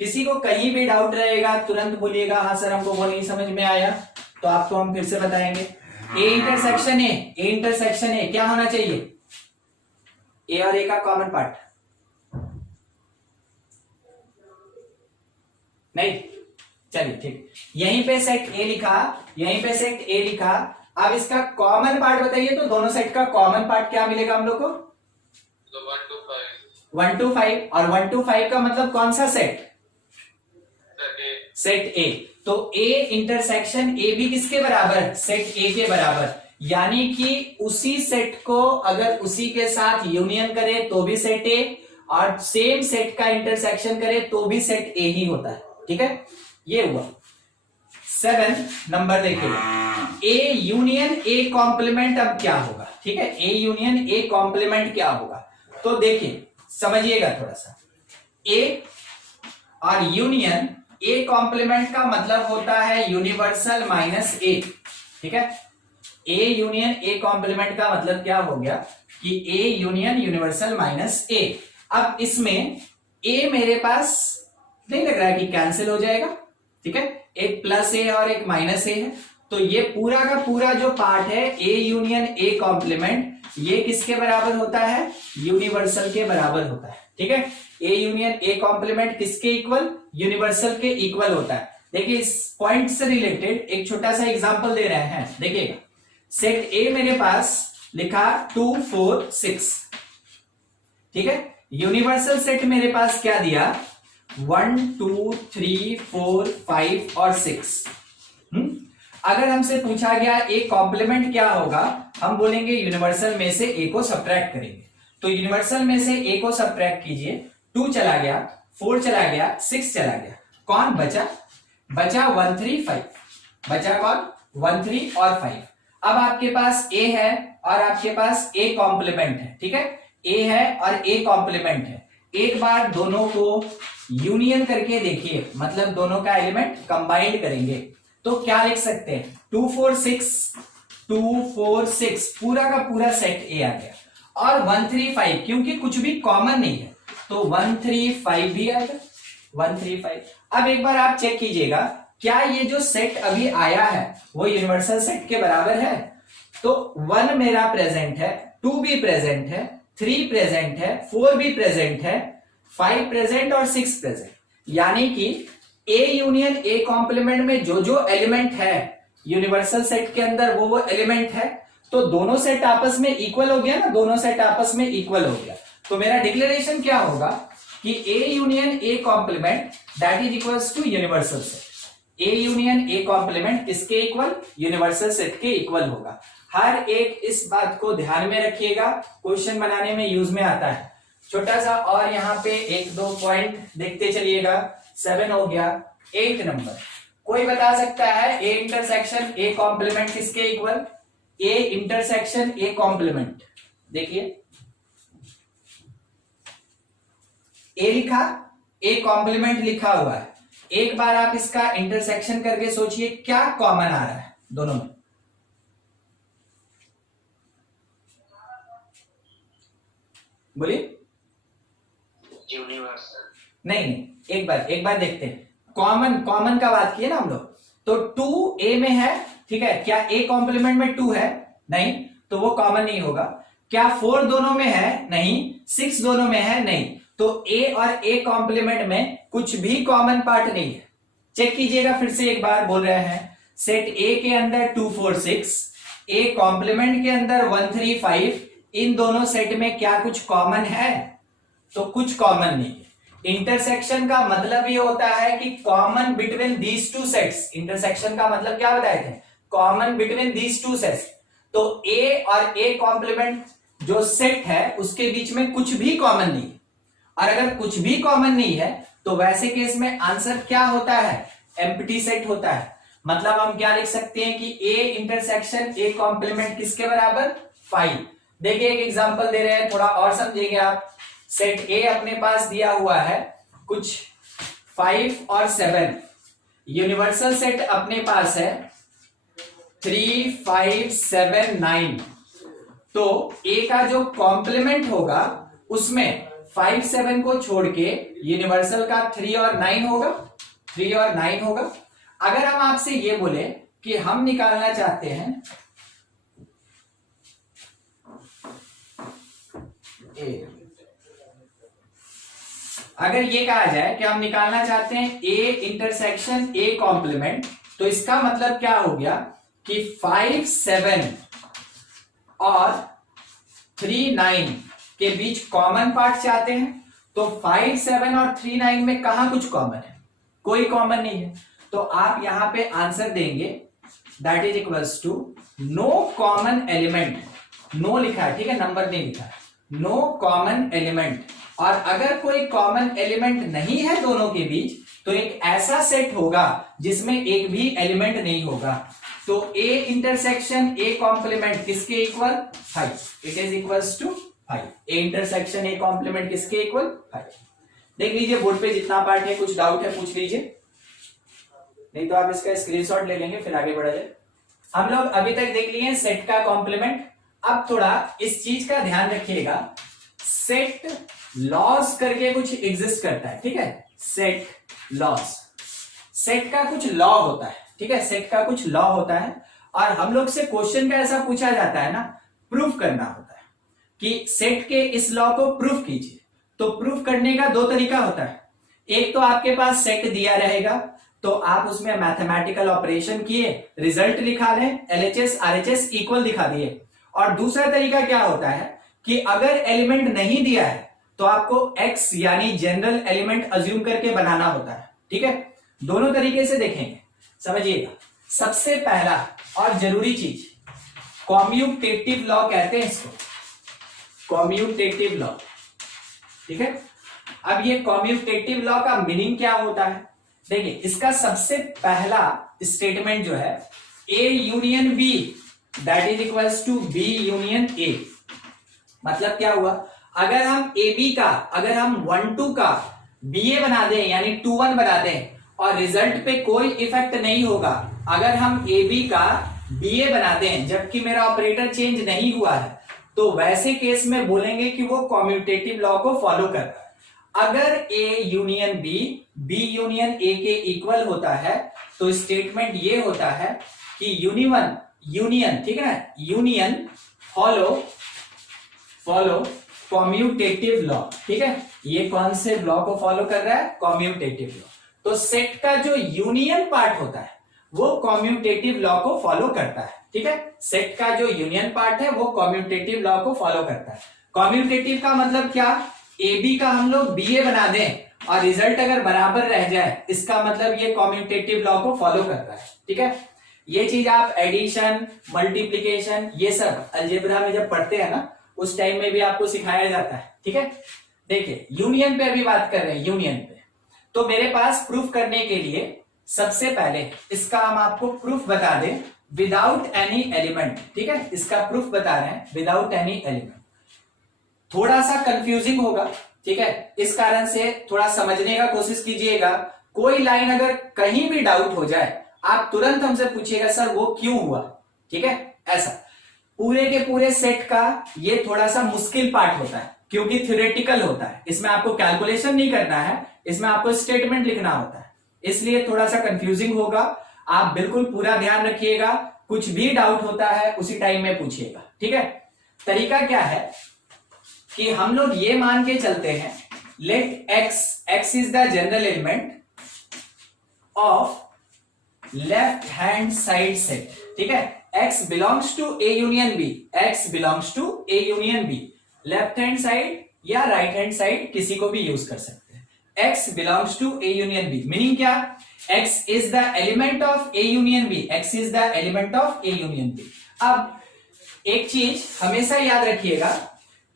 किसी को कहीं भी डाउट रहेगा तुरंत बोलिएगा, हाँ सर हमको वो नहीं समझ में आया, तो आपको हम फिर से बताएंगे। ए इंटरसेक्शन ए क्या होना चाहिए? ए और ए का कॉमन पार्ट नहीं, चलिए ठीक, यहीं पे सेट ए लिखा, यहीं पे सेट ए लिखा। अब इसका कॉमन पार्ट बताइए, तो दोनों सेट का कॉमन पार्ट क्या मिलेगा हम लोग को? 1 to 5, और 1 to 5 का मतलब कौन सा सेट? Set A. तो ए इंटरसेक्शन ए भी किसके बराबर? सेट ए के बराबर। यानी कि उसी सेट को अगर उसी के साथ यूनियन करे तो भी सेट ए, और सेम सेट का इंटरसेक्शन करे तो भी सेट ए ही होता है। ठीक है, ये हुआ। 7 नंबर देखिए, ए यूनियन ए कॉम्प्लीमेंट अब क्या होगा? ठीक है, ए यूनियन ए कॉम्प्लीमेंट क्या होगा? तो देखिए समझिएगा थोड़ा सा, ए और यूनियन ए कॉम्प्लीमेंट का मतलब होता है यूनिवर्सल माइनस ए। ठीक है, ए यूनियन ए कॉम्प्लीमेंट का मतलब क्या हो गया कि ए यूनियन यूनिवर्सल माइनस ए। अब इसमें ए मेरे पास नहीं लग रहा है कि कैंसिल हो जाएगा। ठीक है, एक प्लस ए और एक माइनस ए है, तो ये पूरा का पूरा जो पार्ट है ए यूनियन ए कॉम्प्लीमेंट, ये किसके बराबर होता है? यूनिवर्सल के बराबर होता है। ठीक है, ए यूनियन ए कॉम्प्लीमेंट किसके इक्वल? यूनिवर्सल के इक्वल होता है। देखिए इस पॉइंट से रिलेटेड एक छोटा सा एग्जांपल दे रहे हैं, देखिएगा। सेट ए मेरे पास लिखा 2 4 6, ठीक है, यूनिवर्सल सेट मेरे पास क्या दिया? 1 2 3 4 5 और 6। अगर हमसे पूछा गया ए कॉम्प्लीमेंट क्या होगा, हम बोलेंगे यूनिवर्सल में से ए को सब्ट्रैक्ट करेंगे। तो यूनिवर्सल में से ए को सब्ट्रैक्ट कीजिए, 2 चला गया, 4 चला गया, 6 चला गया, कौन बचा? बचा 1 3 5, बचा कौन? 1 3 और 5। अब आपके पास ए है और आपके पास ए कॉम्प्लीमेंट है। ठीक है, ए है और ए कॉम्प्लीमेंट है। एक बार दोनों को यूनियन करके देखिए, मतलब दोनों का एलिमेंट कंबाइंड करेंगे तो क्या लिख सकते हैं? 2 4 6, 2 4 6 पूरा का पूरा सेट ए आ गया, और 1 3 5 क्योंकि कुछ भी कॉमन नहीं है तो 1 3 5 भी आएगा, 1 3 5। अब एक बार आप चेक कीजिएगा क्या ये जो सेट अभी आया है वो यूनिवर्सल सेट के बराबर है? तो 1 मेरा प्रेजेंट है, 2 भी प्रेजेंट है, 3 प्रेजेंट है, 4 भी प्रेजेंट है, 5 प्रेजेंट और 6 प्रेजेंट, यानी कि ए यूनियन ए कॉम्प्लीमेंट में जो जो एलिमेंट है यूनिवर्सल सेट के अंदर वो एलिमेंट है, तो दोनों सेट आपस में इक्वल हो गया ना, दोनों सेट आपस में इक्वल हो गया। तो मेरा डिक्लेरेशन क्या होगा कि A union A complement that is equals to universal set. A union A complement किसके इक्वल? यूनिवर्सल सेट के इक्वल होगा। हर एक इस बात को ध्यान में रखिएगा, क्वेश्चन बनाने में यूज में आता है। छोटा सा और यहाँ पे 1-2 पॉइंट देखते चलिएगा। 7 हो गया। 8 नंबर, कोई बता सकता है ए इंटरसेक्शन ए कॉम्प्लीमेंट किसके equal? A intersection A complement, देखिए ए लिखा, ए कॉम्प्लीमेंट लिखा हुआ है। एक बार आप इसका इंटरसेक्शन करके सोचिए क्या कॉमन आ रहा है दोनों में। बोलिए। यूनिवर्सल। नहीं, एक बार देखते हैं। कॉमन का बात किए ना हम लोग, तो 2 ए में है, ठीक है, क्या ए कॉम्प्लीमेंट में 2 है? नहीं, तो वो कॉमन नहीं होगा। क्या 4 दोनों में है? नहीं। 6 दोनों में है? नहीं। तो ए और ए कॉम्प्लीमेंट में कुछ भी कॉमन पार्ट नहीं है। चेक कीजिएगा फिर से एक बार, बोल रहे हैं सेट ए के अंदर 2 4 6, ए कॉम्प्लीमेंट के अंदर 1 3 5, इन दोनों सेट में क्या कुछ कॉमन है? तो कुछ कॉमन नहीं है। इंटरसेक्शन का मतलब ये होता है कि common between these two sets. Intersection का मतलब क्या बताए थे? Common between these two sets. तो ए और ए कॉम्प्लीमेंट जो सेट है उसके बीच में कुछ भी कॉमन नहीं है। और अगर कुछ भी कॉमन नहीं है तो वैसे केस में आंसर क्या होता है? एम्प्टी सेट होता है। मतलब हम क्या लिख सकते हैं कि ए इंटरसेक्शन ए कॉम्प्लीमेंट किसके बराबर? 5। देखिए एक एग्जांपल दे रहे हैं, थोड़ा और समझेंगे आप। सेट ए अपने पास दिया हुआ है कुछ 5 और 7, यूनिवर्सल सेट अपने पास है 3 5 7 9। तो ए का जो कॉम्प्लीमेंट होगा उसमें 5 7 को छोड़ के यूनिवर्सल का 3 और 9 होगा, 3 और 9 होगा। अगर हम आपसे ये बोले कि हम निकालना चाहते हैं ए, अगर ये कहा जाए कि हम निकालना चाहते हैं ए इंटरसेक्शन ए कॉम्प्लीमेंट, तो इसका मतलब क्या हो गया कि 5 7 और 3 9 के बीच कॉमन पार्ट चाहते हैं। तो 5 7 और 3 9 में कहां कुछ कॉमन है? कोई कॉमन नहीं है। तो आप यहां पे आंसर देंगे that is equals to no common element. No लिखा है, ठीक है, नंबर नहीं लिखा है। No common element. और अगर कोई कॉमन एलिमेंट नहीं है दोनों के बीच, तो एक ऐसा सेट होगा जिसमें एक भी एलिमेंट नहीं होगा। तो ए इंटरसेक्शन ए कॉम्प्लीमेंट किसके equal? 5। It is equals to 5। A intersection A complement किसके इक्वल? 5। देख लीजिए बोर्ड पे जितना पार्ट है, कुछ डाउट है पूछ लीजिए, नहीं तो आप इसका स्क्रीनशॉट ले लेंगे फिर आगे बढ़ा जाए। हम लोग अभी तक देख लिए सेट का कॉम्प्लीमेंट। अब थोड़ा इस चीज का ध्यान रखिएगा, सेट लॉस करके कुछ एग्जिस्ट करता है, ठीक है, सेट लॉस। सेट का कुछ लॉ होता है, ठीक है, सेट का कुछ लॉ होता है। और हम लोग से क्वेश्चन का ऐसा पूछा जाता है ना, प्रूफ करना होता है कि सेट के इस लॉ को प्रूफ कीजिए। तो प्रूफ करने का 2 तरीका होता है। एक तो आपके पास सेट दिया रहेगा, तो आप उसमें मैथमेटिकल ऑपरेशन किए, रिजल्ट लिखा लें, एलएचएस आरएचएस इक्वल दिखा दिए। और दूसरा तरीका क्या होता है कि अगर एलिमेंट नहीं दिया है तो आपको x यानी जनरल एलिमेंट अज्यूम करके बनाना होता है, ठीक है। दोनों तरीके से देखेंगे, समझिएगा। सबसे पहला और जरूरी चीज कॉम्यूटेटिव लॉ कहते हैं इसको, कॉम्यूटेटिव लॉ, ठीक है। अब ये कॉम्यूटेटिव लॉ का मीनिंग क्या होता है? देखिए, इसका सबसे पहला स्टेटमेंट जो है A union B that is equals to B union A. मतलब क्या हुआ? अगर हम ए बी का, अगर हम 1 2 का बी ए बना दें यानी 2 1 बना दें और रिजल्ट पे कोई इफेक्ट नहीं होगा। अगर हम ए बी का बी ए बना दें जबकि मेरा ऑपरेटर चेंज नहीं हुआ है, तो वैसे केस में बोलेंगे कि वो कॉम्यूटेटिव लॉ को फॉलो कर रहा है। अगर A union B, B union A के इक्वल होता है तो स्टेटमेंट ये होता है कि यूनियन, ठीक है ना, यूनियन फॉलो कॉम्यूटेटिव लॉ, ठीक है। ये कौन से लॉ को फॉलो कर रहा है? Commutative law. तो सेट का जो यूनियन पार्ट होता है वो कॉम्यूटेटिव लॉ को फॉलो करता है, ठीक है। सेट का जो यूनियन पार्ट है वो कॉम्यूटेटिव लॉ को फॉलो करता है। कॉम्यूटेटिव का मतलब क्या? ए बी का हम लोग बी ए बना दें और रिजल्ट अगर बराबर रह जाए, इसका मतलब ये कॉम्यूटेटिव लॉ को फॉलो करता है, ठीक है। ये चीज आप एडिशन, मल्टीप्लीकेशन, ये सब अलजेब्रा में जब पढ़ते हैं ना, उस टाइम में भी आपको सिखाया जाता है, ठीक है। देखिए यूनियन पे अभी बात कर रहे हैं, यूनियन पे। तो मेरे पास प्रूफ करने के लिए सबसे पहले इसका हम आपको प्रूफ बता दें विदाउट एनी एलिमेंट, ठीक है। इसका प्रूफ बता रहे हैं विदाउट एनी एलिमेंट। थोड़ा सा कंफ्यूजिंग होगा, ठीक है, इस कारण से थोड़ा समझने का कोशिश कीजिएगा। कोई लाइन अगर कहीं भी डाउट हो जाए, आप तुरंत हमसे पूछिएगा सर वो क्यों हुआ, ठीक है। ऐसा पूरे के पूरे सेट का ये थोड़ा सा मुश्किल पार्ट होता है क्योंकि थ्योरेटिकल होता है। इसमें आपको कैलकुलेशन नहीं करना है, इसमें आपको स्टेटमेंट लिखना होता है, इसलिए थोड़ा सा कंफ्यूजिंग होगा। आप बिल्कुल पूरा ध्यान रखिएगा, कुछ भी डाउट होता है उसी टाइम में पूछिएगा, ठीक है। तरीका क्या है कि हम लोग ये मान के चलते हैं, let x is the general element of left hand side set, ठीक है। x belongs to A union B, x belongs to A union B, left hand side या राइट हैंड साइड किसी को भी यूज कर सकते हैं। x belongs to A union B meaning क्या? x is the element of A union B, x is the element of A union B. अब एक चीज हमेशा याद रखिएगा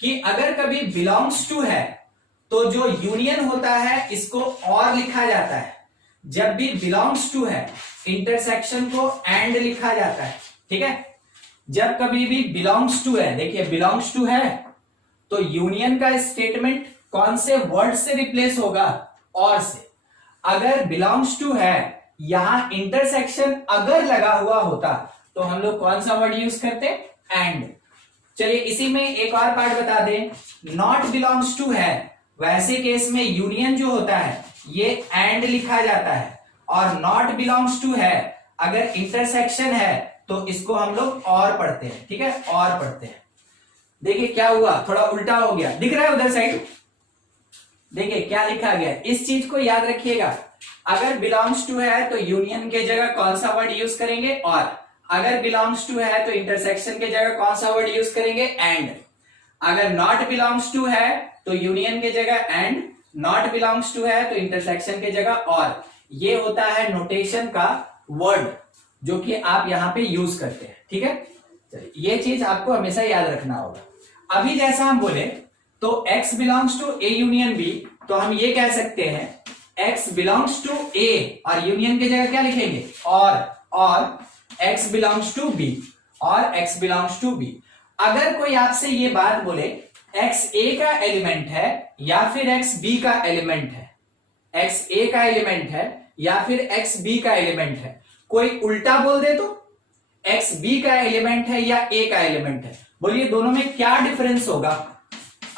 कि अगर कभी बिलोंग्स टू है तो जो यूनियन होता है इसको और लिखा जाता है। जब भी बिलोंग्स टू है इंटरसेक्शन को एंड लिखा जाता है, ठीक है। जब कभी भी बिलोंग्स टू है, देखिए बिलोंग्स टू है तो यूनियन का स्टेटमेंट कौन से वर्ड से रिप्लेस होगा? और से। अगर बिलोंग्स टू है यहां इंटरसेक्शन अगर लगा हुआ होता तो हम लोग कौन सा वर्ड यूज करते? एंड। चलिए इसी में एक और पार्ट बता दें, नॉट बिलोंग्स टू है, वैसे केस में यूनियन जो होता है ये एंड लिखा जाता है, और नॉट बिलोंग्स टू है अगर इंटरसेक्शन है तो इसको हम लोग और पढ़ते हैं, ठीक है, और पढ़ते हैं। देखिए क्या हुआ, थोड़ा उल्टा हो गया, दिख रहा है उधर साइड, देखिए क्या लिखा गया। इस चीज को याद रखिएगा, अगर बिलोंग्स टू है तो यूनियन के जगह कौन सा वर्ड यूज करेंगे? और। अगर बिलोंग्स टू है तो इंटरसेक्शन के जगह कौन सा वर्ड यूज करेंगे? एंड। अगर नॉट बिलोंग्स टू है तो यूनियन के जगह एंड, नॉट बिलोंग्स टू है तो इंटरसेक्शन के जगह और। ये होता है नोटेशन का वर्ड जो कि आप यहां पे यूज करते हैं, ठीक है। चलिए ये चीज आपको हमेशा याद रखना होगा। अभी जैसा हम बोले तो x belongs to A union B, तो हम ये कह सकते हैं x बिलोंग्स टू ए, और यूनियन की जगह क्या लिखेंगे? और x बिलोंग्स टू बी, और x बिलोंग्स टू बी। अगर कोई आपसे ये बात बोले x a का एलिमेंट है या फिर x b का एलिमेंट है, x a का एलिमेंट है या फिर x b का एलिमेंट है, कोई उल्टा बोल दे तो x b का एलिमेंट है या a का एलिमेंट है, बोलिए दोनों में क्या डिफरेंस होगा?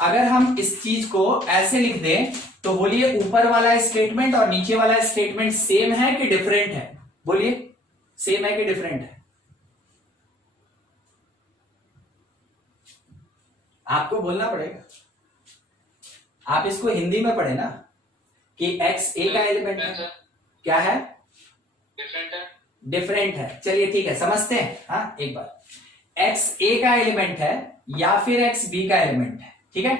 अगर हम इस चीज को ऐसे लिख दें तो बोलिए ऊपर वाला स्टेटमेंट और नीचे वाला स्टेटमेंट सेम है कि डिफरेंट है? बोलिए सेम है कि डिफरेंट है? आपको बोलना पड़ेगा, आप इसको हिंदी में पढ़े ना कि x a का एलिमेंट है, क्या है? डिफरेंट है। डिफरेंट है। चलिए ठीक है, समझते हैं। हाँ एक बार, x a का एलिमेंट है या फिर x b का एलिमेंट है, ठीक है।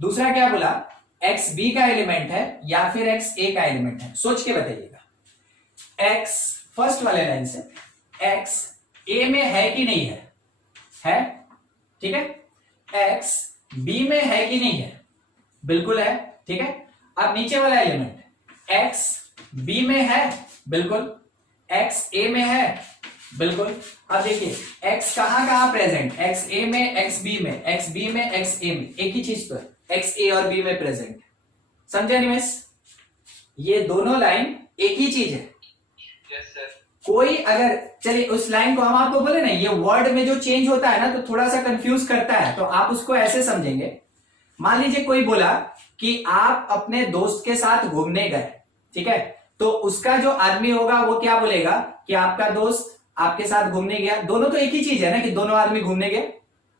दूसरा क्या बोला? x b का एलिमेंट है या फिर x a का एलिमेंट है। सोच के बताइएगा। x फर्स्ट वाले लाइन से x a में है कि नहीं है? है, ठीक है। x b में है कि नहीं है? बिल्कुल है, ठीक है। अब नीचे वाला एलिमेंट x b में है, बिल्कुल। x a में है, बिल्कुल। अब देखिए x कहां कहां प्रेजेंट? x a में, x b में, x b में, x a में, एक ही चीज तो है, x a और b में प्रेजेंट। समझे निमेश? ये दोनों लाइन एक ही चीज है। Yes sir. कोई अगर, चलिए उस लाइन को हम आपको बोले ना, ये वर्ड में जो चेंज होता है ना तो थोड़ा सा कंफ्यूज करता है, तो आप उसको ऐसे समझेंगे मान लीजिए कोई बोला कि आप अपने दोस्त के साथ घूमने गए, ठीक है, तो उसका जो आदमी होगा वो क्या बोलेगा कि आपका दोस्त आपके साथ घूमने गया। दोनों तो एक ही चीज है ना कि दोनों आदमी घूमने गए,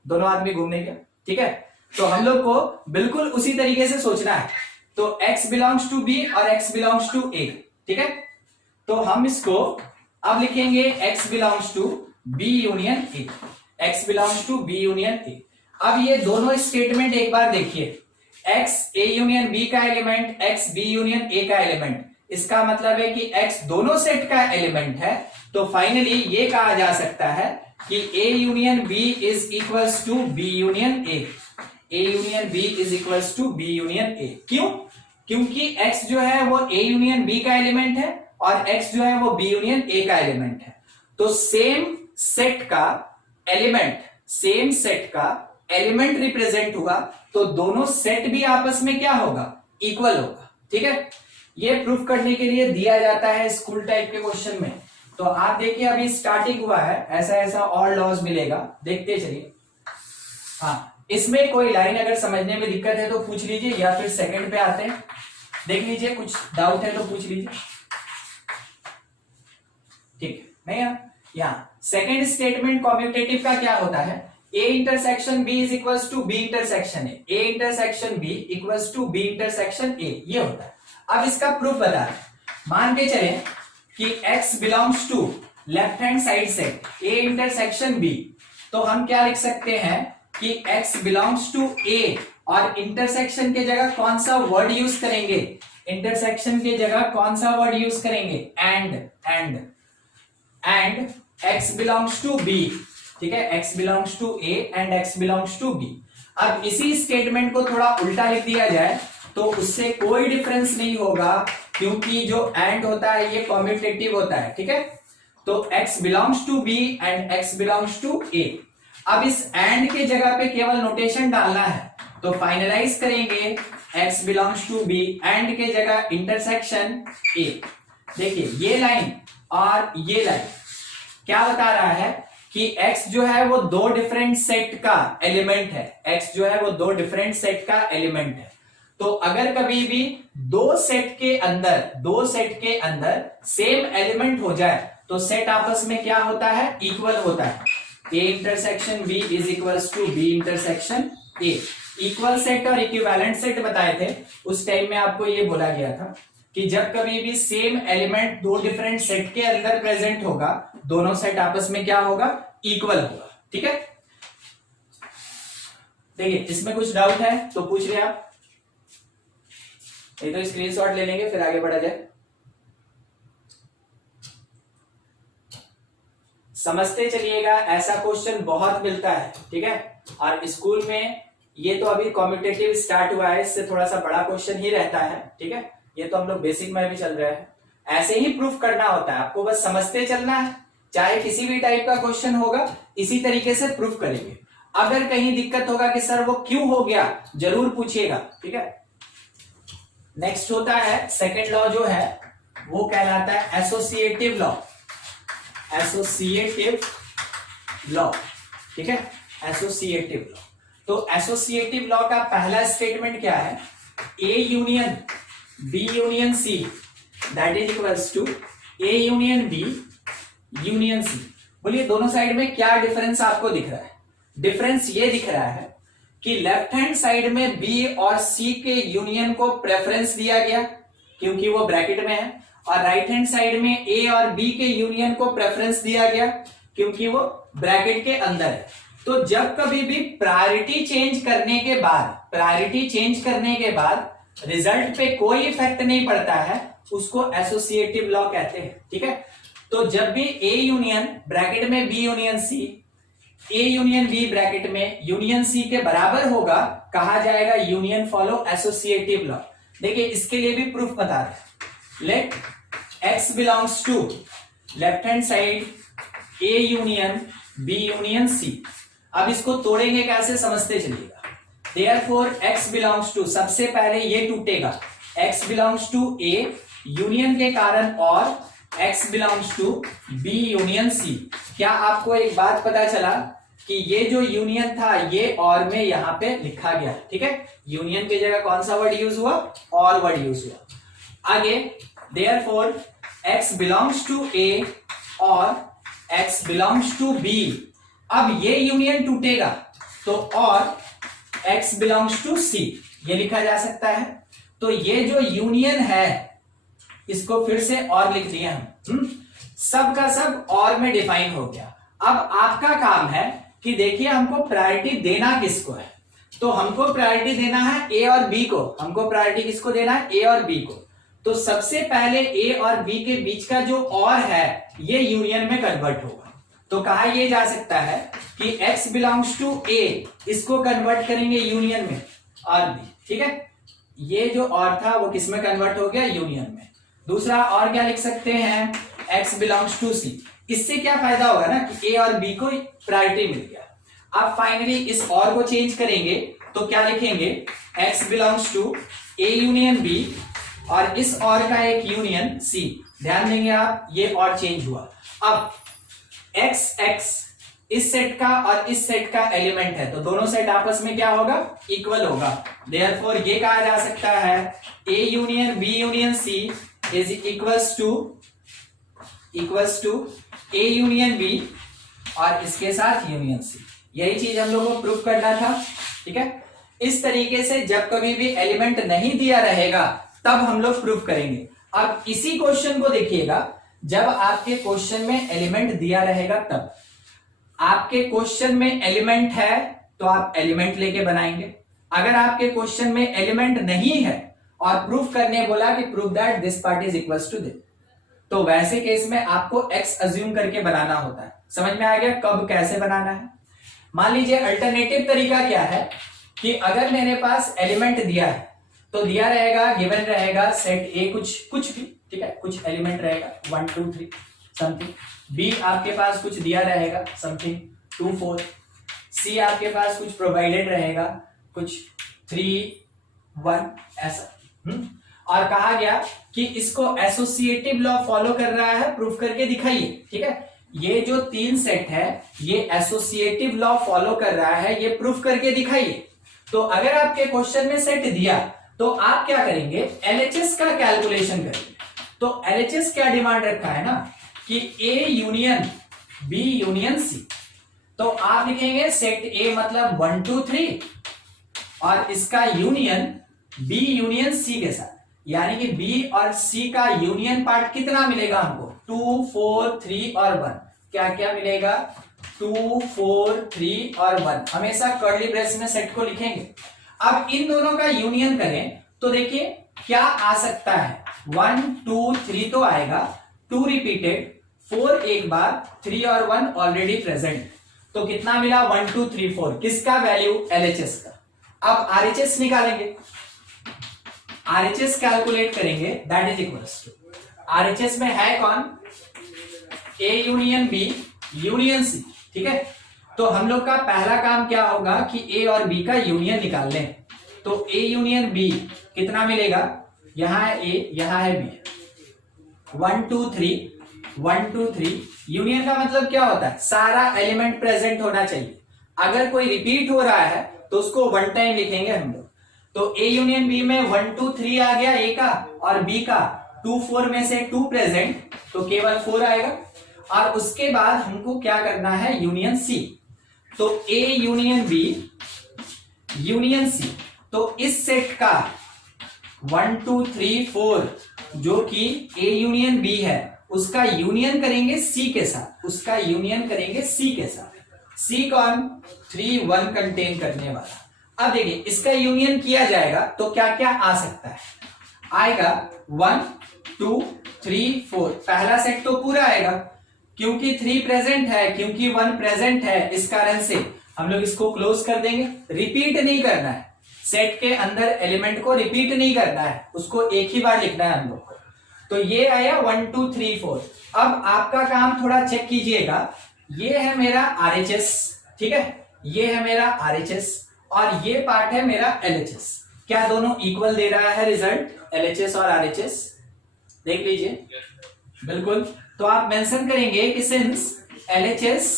दोनों आदमी घूमने गया, ठीक है। तो हम लोग को बिल्कुल उसी तरीके से सोचना है। तो x बिलोंग्स टू b और x बिलोंग्स टू a, ठीक है। तो हम इसको अब लिखेंगे x belongs to b union a, x belongs to b union a। अब ये दोनों स्टेटमेंट एक बार देखिए, x a यूनियन b का element, x b union a का एलिमेंट, इसका मतलब है कि x दोनों सेट का एलिमेंट है। तो फाइनली ये कहा जा सकता है कि a union b is equals to b union a, a union b is equals to b union a। क्यों? क्योंकि x जो है वो a यूनियन b का एलिमेंट है और x जो है वो b यूनियन a का एलिमेंट है। तो सेम सेट का एलिमेंट, सेम सेट का एलिमेंट रिप्रेजेंट हुआ तो दोनों सेट भी आपस में क्या होगा, इक्वल होगा, ठीक है। ये प्रूफ करने के लिए दिया जाता है स्कूल टाइप के क्वेश्चन में। तो आप देखिए अभी स्टार्टिंग हुआ है, ऐसा ऐसा और लॉज मिलेगा, देखते चलिए। हाँ, इसमें कोई लाइन अगर समझने में दिक्कत है तो पूछ लीजिए, या फिर सेकंड पे आते हैं, देख लीजिए, कुछ डाउट है तो पूछ लीजिए, ठीक नहीं है। यहाँ सेकंड स्टेटमेंट कॉम्यूटेटिव का क्या होता है, a intersection b is equals to b intersection a, a intersection b equals to b intersection a, ये होता है। अब इसका प्रूफ बता रहे, मान के चले कि x belongs to left hand side set a intersection b, तो हम क्या लिख सकते हैं कि x बिलोंग्स टू a और इंटरसेक्शन के जगह कौन सा वर्ड यूज करेंगे, इंटरसेक्शन के जगह कौन सा वर्ड यूज करेंगे, and x belongs to b, ठीक है, x belongs to a and x belongs to b। अब इसी स्टेटमेंट को थोड़ा उल्टा लिख दिया जाए तो उससे कोई डिफरेंस नहीं होगा, क्योंकि जो एंड होता है ये कॉम्यूटेटिव होता है, ठीक है। तो x belongs to b and x belongs to a। अब इस एंड के जगह पे केवल नोटेशन डालना है, तो फाइनलाइज करेंगे x belongs to b and के जगह इंटरसेक्शन a। देखिए ये लाइन और ये लाइन क्या बता रहा है कि x जो है वो दो डिफरेंट सेट का एलिमेंट है, x जो है वो दो डिफरेंट सेट का एलिमेंट है। तो अगर कभी भी दो सेट के अंदर सेम एलिमेंट हो जाए तो सेट आपस में क्या होता है, इक्वल होता है। a intersection b is equals to b intersection a। Equal set और इक्विवेलेंट सेट बताए थे, उस टाइम में आपको ये बोला गया था कि जब कभी भी सेम एलिमेंट दो डिफरेंट सेट के अंदर प्रेजेंट होगा, दोनों सेट आपस में क्या होगा, इक्वल होगा, ठीक है। देखिए इसमें कुछ डाउट है तो पूछ रहे आप, ये तो स्क्रीनशॉट ले लेंगे फिर आगे बढ़ा जाए। समझते चलिएगा, ऐसा क्वेश्चन बहुत मिलता है, ठीक है। और स्कूल में ये तो अभी कॉम्पिटेटिव स्टार्ट हुआ है, इससे थोड़ा सा बड़ा क्वेश्चन ही रहता है, ठीक है। ये तो हम लोग बेसिक में भी चल रहे हैं, ऐसे ही प्रूफ करना होता है, आपको बस समझते चलना है। चाहे किसी भी टाइप का क्वेश्चन होगा इसी तरीके से प्रूफ करेंगे। अगर कहीं दिक्कत होगा कि सर वो क्यों हो गया, जरूर पूछिएगा, ठीक है। नेक्स्ट होता है सेकेंड लॉ, जो है वो कहलाता है एसोसिएटिव लॉ, एसोसिएटिव लॉ, ठीक है, एसोसिएटिव लॉ। तो एसोसिएटिव लॉ का पहला स्टेटमेंट क्या है, A union B union C that is equals to A union B union C. बोलिए दोनों साइड में क्या डिफरेंस आपको दिख रहा है, डिफरेंस ये दिख रहा है कि लेफ्ट हैंड साइड में बी और सी के यूनियन को प्रेफरेंस दिया गया क्योंकि वो ब्रैकेट में है, और राइट हैंड साइड में ए और बी के यूनियन को प्रेफरेंस दिया गया क्योंकि वो ब्रैकेट के अंदर है। तो जब कभी भी प्रायोरिटी चेंज करने के बाद रिजल्ट पे कोई इफेक्ट नहीं पड़ता है, उसको एसोसिएटिव लॉ कहते हैं, ठीक है। तो जब भी ए यूनियन ब्रैकेट में B union C, A union B bracket में यूनियन सी के बराबर होगा, कहा जाएगा यूनियन फॉलो एसोसिएटिव लॉ। देखिए इसके लिए भी प्रूफ बता रहे, let x belongs to left hand side A union B union C. अब इसको तोड़ेंगे कैसे, समझते चलिएगा। Therefore x बिलोंग्स टू, सबसे पहले ये टूटेगा, x belongs to a union के कारण, और x belongs to b union c। क्या आपको एक बात पता चला कि ये जो यूनियन था ये और में यहां पे लिखा गया, ठीक है। यूनियन की जगह कौन सा वर्ड यूज हुआ, और वर्ड यूज हुआ। आगे therefore x belongs to a और x बिलोंग्स टू b। अब ये यूनियन टूटेगा तो और x बिलोंग्स टू c ये लिखा जा सकता है। तो ये जो यूनियन है इसको फिर से और लिख दिया हम, सब का सब और में डिफाइन हो गया। अब आपका काम है कि देखिए हमको प्रायोरिटी देना किसको है, तो हमको प्रायोरिटी देना है ए और बी को। हमको प्रायोरिटी किसको देना है, ए और बी को। तो सबसे पहले ए और बी के बीच का जो और है ये यूनियन में कन्वर्ट होगा। तो कहा यह जा सकता है कि x बिलोंग्स टू ए, इसको कन्वर्ट करेंगे यूनियन में और बी, ठीक है। ये जो और था वो किस में कन्वर्ट हो गया, यूनियन में। दूसरा और क्या लिख सकते हैं, x बिलोंग्स टू सी। इससे क्या फायदा होगा ना कि ए और बी को प्रायोरिटी मिल गया। अब फाइनली इस और को चेंज करेंगे तो क्या लिखेंगे, x belongs to A union B और इस और का एक यूनियन सी। ध्यान देंगे आप, ये और चेंज हुआ। अब x इस सेट का और इस सेट का एलिमेंट है तो दोनों सेट आपस में क्या होगा, इक्वल होगा। देयरफॉर ये कहा जा सकता है a union b union c is equals to a union b और इसके साथ यूनियन c। यही चीज हम लोगों को प्रूव करना था, ठीक है। इस तरीके से जब कभी भी एलिमेंट नहीं दिया रहेगा तब हम लोग प्रूव करेंगे। अब इसी क्वेश्चन को देखिएगा, जब आपके क्वेश्चन में एलिमेंट दिया रहेगा तब। आपके क्वेश्चन में एलिमेंट है तो आप एलिमेंट लेके बनाएंगे। अगर आपके क्वेश्चन में एलिमेंट नहीं है और प्रूफ करने बोला कि prove that this part is equals to this, तो वैसे केस में आपको x अज्यूम करके बनाना होता है। समझ में आ गया कब कैसे बनाना है। मान लीजिए अल्टरनेटिव तरीका क्या है कि अगर मेरे पास एलिमेंट दिया है तो दिया रहेगा, गिवन रहेगा सेट ए कुछ भी, ठीक है, कुछ एलिमेंट रहेगा 1 2 3 समथिंग। बी आपके पास कुछ दिया रहेगा समथिंग 2 4। सी आपके पास कुछ प्रोवाइडेड रहेगा कुछ 3 1 ऐसा। और कहा गया कि इसको एसोसिएटिव लॉ फॉलो कर रहा है, प्रूफ करके दिखाइए, ठीक है। ये जो 3 सेट है ये एसोसिएटिव लॉ फॉलो कर रहा है, ये प्रूफ करके दिखाइए। तो अगर आपके क्वेश्चन में सेट दिया तो आप क्या करेंगे, एलएचएस का कैलकुलेशन करेंगे। तो एलएचएस क्या डिमांड रखा है ना कि A union B union C. तो आप लिखेंगे सेट ए मतलब 1 2 3 और इसका यूनियन बी यूनियन सी के साथ, यानी कि बी और सी का यूनियन पार्ट कितना मिलेगा हमको, 2 4 3 और 1। क्या क्या मिलेगा, 2 4 3 और 1। हमेशा कर्ली ब्रेस में सेट को लिखेंगे। अब इन दोनों का यूनियन करें तो देखिए क्या आ सकता है, 1 2 3 तो आएगा, 2 रिपीटेड, 4 एक बार, 3 और 1 ऑलरेडी प्रेजेंट। तो कितना मिला, 1 2 3 4। किसका वैल्यू, एलएचएस का। अब आरएचएस निकालेंगे, आरएचएस कैलकुलेट करेंगे, that is equals to, RHS में है कौन, A union B union C, ठीक है। तो हम लोग का पहला काम क्या होगा कि ए और बी का यूनियन निकाल लें। तो ए यूनियन बी कितना मिलेगा, यहां है ए यहां है बी, 1 2 3 1 2 3। यूनियन का मतलब क्या होता है, सारा एलिमेंट प्रेजेंट होना चाहिए। अगर कोई रिपीट हो रहा है तो उसको 1 टाइम लिखेंगे हम लोग। तो ए यूनियन बी में 1 2 3 आ गया ए का, और बी का 2 4 में से 2 प्रेजेंट तो केवल 4 आएगा। और उसके बाद हमको क्या करना है, यूनियन सी। तो A union B union C, तो इस सेट का 1 2 3 4 जो कि ए यूनियन बी है उसका यूनियन करेंगे सी के साथ, उसका यूनियन करेंगे सी के साथ। सी कौन, 3 1 कंटेन करने वाला। अब देखिए इसका यूनियन किया जाएगा तो क्या क्या आ सकता है, आएगा 1 2 3 4। पहला सेट तो पूरा आएगा क्योंकि 3 प्रेजेंट है, क्योंकि 1 प्रेजेंट है, इस कारण से हम लोग इसको क्लोज कर देंगे। रिपीट नहीं करना है, सेट के अंदर एलिमेंट को रिपीट नहीं करना है, उसको एक ही बार लिखना है हम लोग को। तो ये आया 1 2 3 4। अब आपका काम थोड़ा चेक कीजिएगा, ये है मेरा आरएचएस, ठीक है, ये है मेरा आरएचएस और ये पार्ट है मेरा एलएचएस। क्या दोनों इक्वल दे रहा है रिजल्ट, एलएचएस और आरएचएस, देख लीजिए बिल्कुल। तो आप मेंशन करेंगे कि since LHS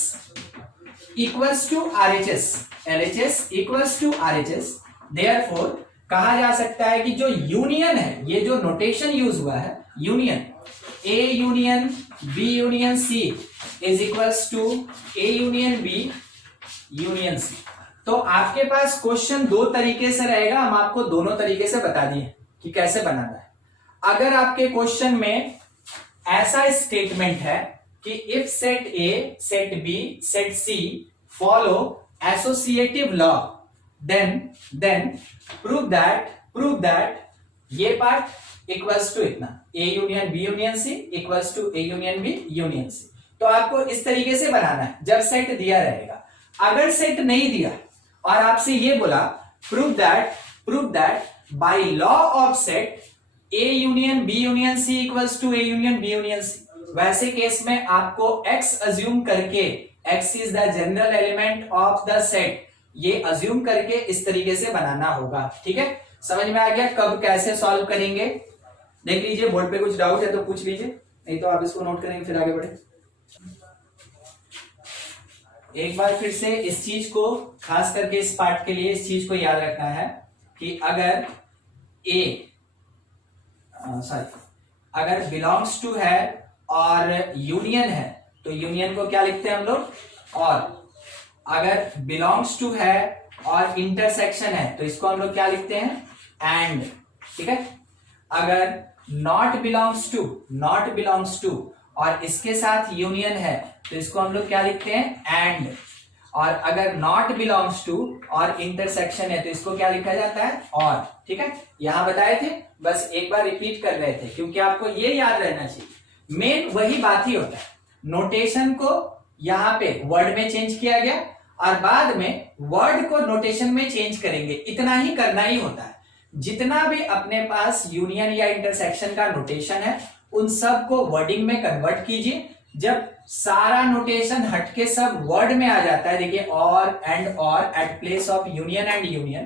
equals to RHS, LHS equals to RHS, therefore कहा जा सकता है कि जो यूनियन है, ये जो नोटेशन यूज हुआ है union, A union B union C is equals to A union B union C। तो आपके पास क्वेश्चन दो तरीके से रहेगा, हम आपको दोनों तरीके से बता दिए कि कैसे बनाना है। अगर आपके क्वेश्चन में ऐसा स्टेटमेंट है कि if set A, set B, set C follow associative law, then prove that ये पार्ट इक्वल्स टू इतना, A union B union C equals to A union B union C। तो आपको इस तरीके से बनाना है जब सेट दिया रहेगा। अगर सेट नहीं दिया और आपसे ये बोला prove that by law of set A union B union C equals to A union B union C, वैसे केस में आपको X अज्यूम करके, X is the general element of the set, ये अज्यूम करके इस तरीके से बनाना होगा। ठीक है, समझ में आ गया कब कैसे सॉल्व करेंगे? देख लीजिए, बोर्ड पे कुछ डाउट है तो पूछ लीजिए, नहीं तो आप इसको नोट करेंगे फिर आगे बढ़े। एक बार फिर से इस चीज को, खास करके इस पार्ट के लिए इस चीज को याद रखना है कि अगर अगर बिलोंग्स टू है और यूनियन है तो यूनियन को क्या लिखते हैं हम लोग, और अगर बिलोंग्स टू है और इंटरसेक्शन है तो इसको हम लोग क्या लिखते हैं, एंड। ठीक है, अगर नॉट बिलोंग्स टू और इसके साथ यूनियन है तो इसको हम लोग क्या लिखते हैं, एंड। और अगर नॉट बिलोंग्स टू और इंटरसेक्शन है तो इसको क्या लिखा जाता है, और। ठीक है, यहां बताए थे, बस एक बार रिपीट कर रहे थे क्योंकि आपको ये याद रहना चाहिए। मेन वही बात ही होता है, नोटेशन को यहां पे वर्ड में चेंज किया गया और बाद में वर्ड को नोटेशन में चेंज करेंगे, इतना ही करना ही होता है। जितना भी अपने पास यूनियन या इंटरसेक्शन का नोटेशन है उन सब को वर्डिंग में कन्वर्ट कीजिए। जब सारा नोटेशन हटके सब वर्ड में आ जाता है, देखिए और एंड और at place of union and union,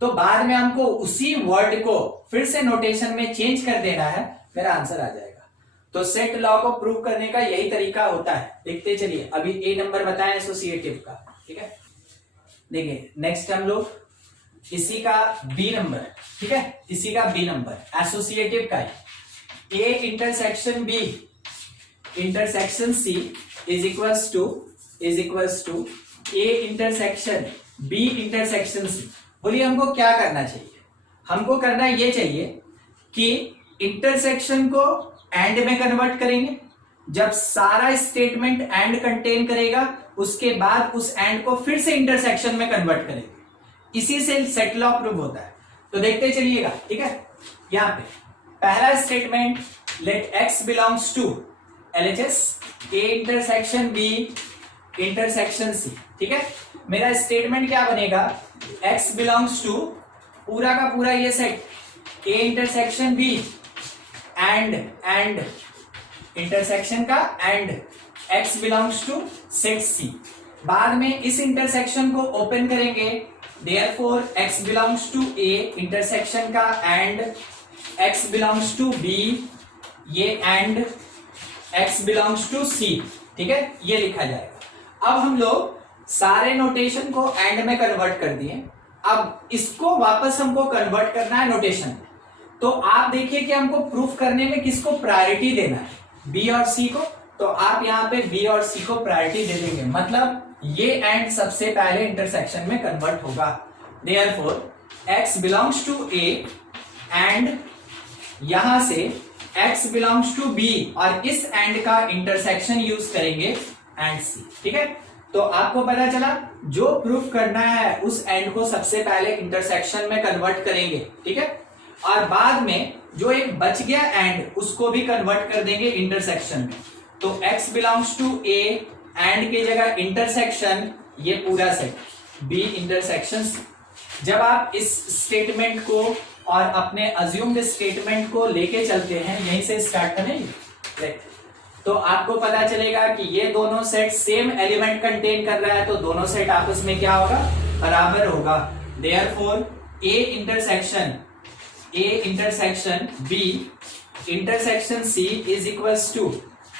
तो बाद में हमको उसी वर्ड को फिर से नोटेशन में चेंज कर देना है, मेरा आंसर आ जाएगा। तो सेट लॉ को प्रूव करने का यही तरीका होता है। देखते चलिए, अभी ए नंबर बताएं एसोसिएटिव का। ठीक है, देखिए नेक्स्ट हम लोग इसी का बी नंबर, ठीक है, इसी का बी नंबर एसोसिएटिव का है। A intersection B intersection C is equals to A intersection B intersection C. बोलिए हमको क्या करना चाहिए? हमको करना ये चाहिए कि इंटरसेक्शन को एंड में कन्वर्ट करेंगे। जब सारा स्टेटमेंट एंड कंटेन करेगा उसके बाद उस एंड को फिर से इंटरसेक्शन में कन्वर्ट करेंगे, इसी से सेट लॉ प्रूव होता है। तो देखते चलिएगा। ठीक है, यहां पे पहला statement, let x belongs to LHS A intersection B intersection C। ठीक है, मेरा स्टेटमेंट क्या बनेगा, x बिलोंग्स टू पूरा का पूरा ये set A intersection B and intersection का and x belongs to set C। बाद में इस इंटरसेक्शन को ओपन करेंगे, therefore x belongs to A intersection का and x belongs to B, ये and x belongs to C। ठीक है, ये लिखा जाएगा। अब हम लोग सारे नोटेशन को एंड में कन्वर्ट कर दिए, अब इसको वापस हमको कन्वर्ट करना है नोटेशन में। तो आप देखिए कि हमको प्रूफ करने में किसको प्रायोरिटी देना है, B और C को। तो आप यहाँ पे B और C को प्रायोरिटी दे देंगे, मतलब ये एंड सबसे पहले इंटरसेक्शन में कन्वर्ट होगा। Therefore x belongs to A and यहां से x बिलोंग्स टू B और इस एंड का इंटरसेक्शन यूज करेंगे एंड C। ठीक है, तो आपको पता चला जो प्रूफ करना है उस एंड को सबसे पहले इंटरसेक्शन में कन्वर्ट करेंगे। ठीक है, और बाद में जो एक बच गया एंड उसको भी कन्वर्ट कर देंगे इंटरसेक्शन में। तो x belongs to A and के जगह इंटरसेक्शन, ये पूरा सेट B इंटरसेक्शन C। जब आप इस स्टेटमेंट को और अपने अज्यूम्ड स्टेटमेंट को लेके चलते हैं, यहीं से स्टार्ट करेंगे, तो आपको पता चलेगा कि ये दोनों सेट सेम एलिमेंट कंटेन कर रहा है, तो दोनों सेट आपस में क्या होगा, बराबर होगा। Therefore A intersection B intersection C is equals to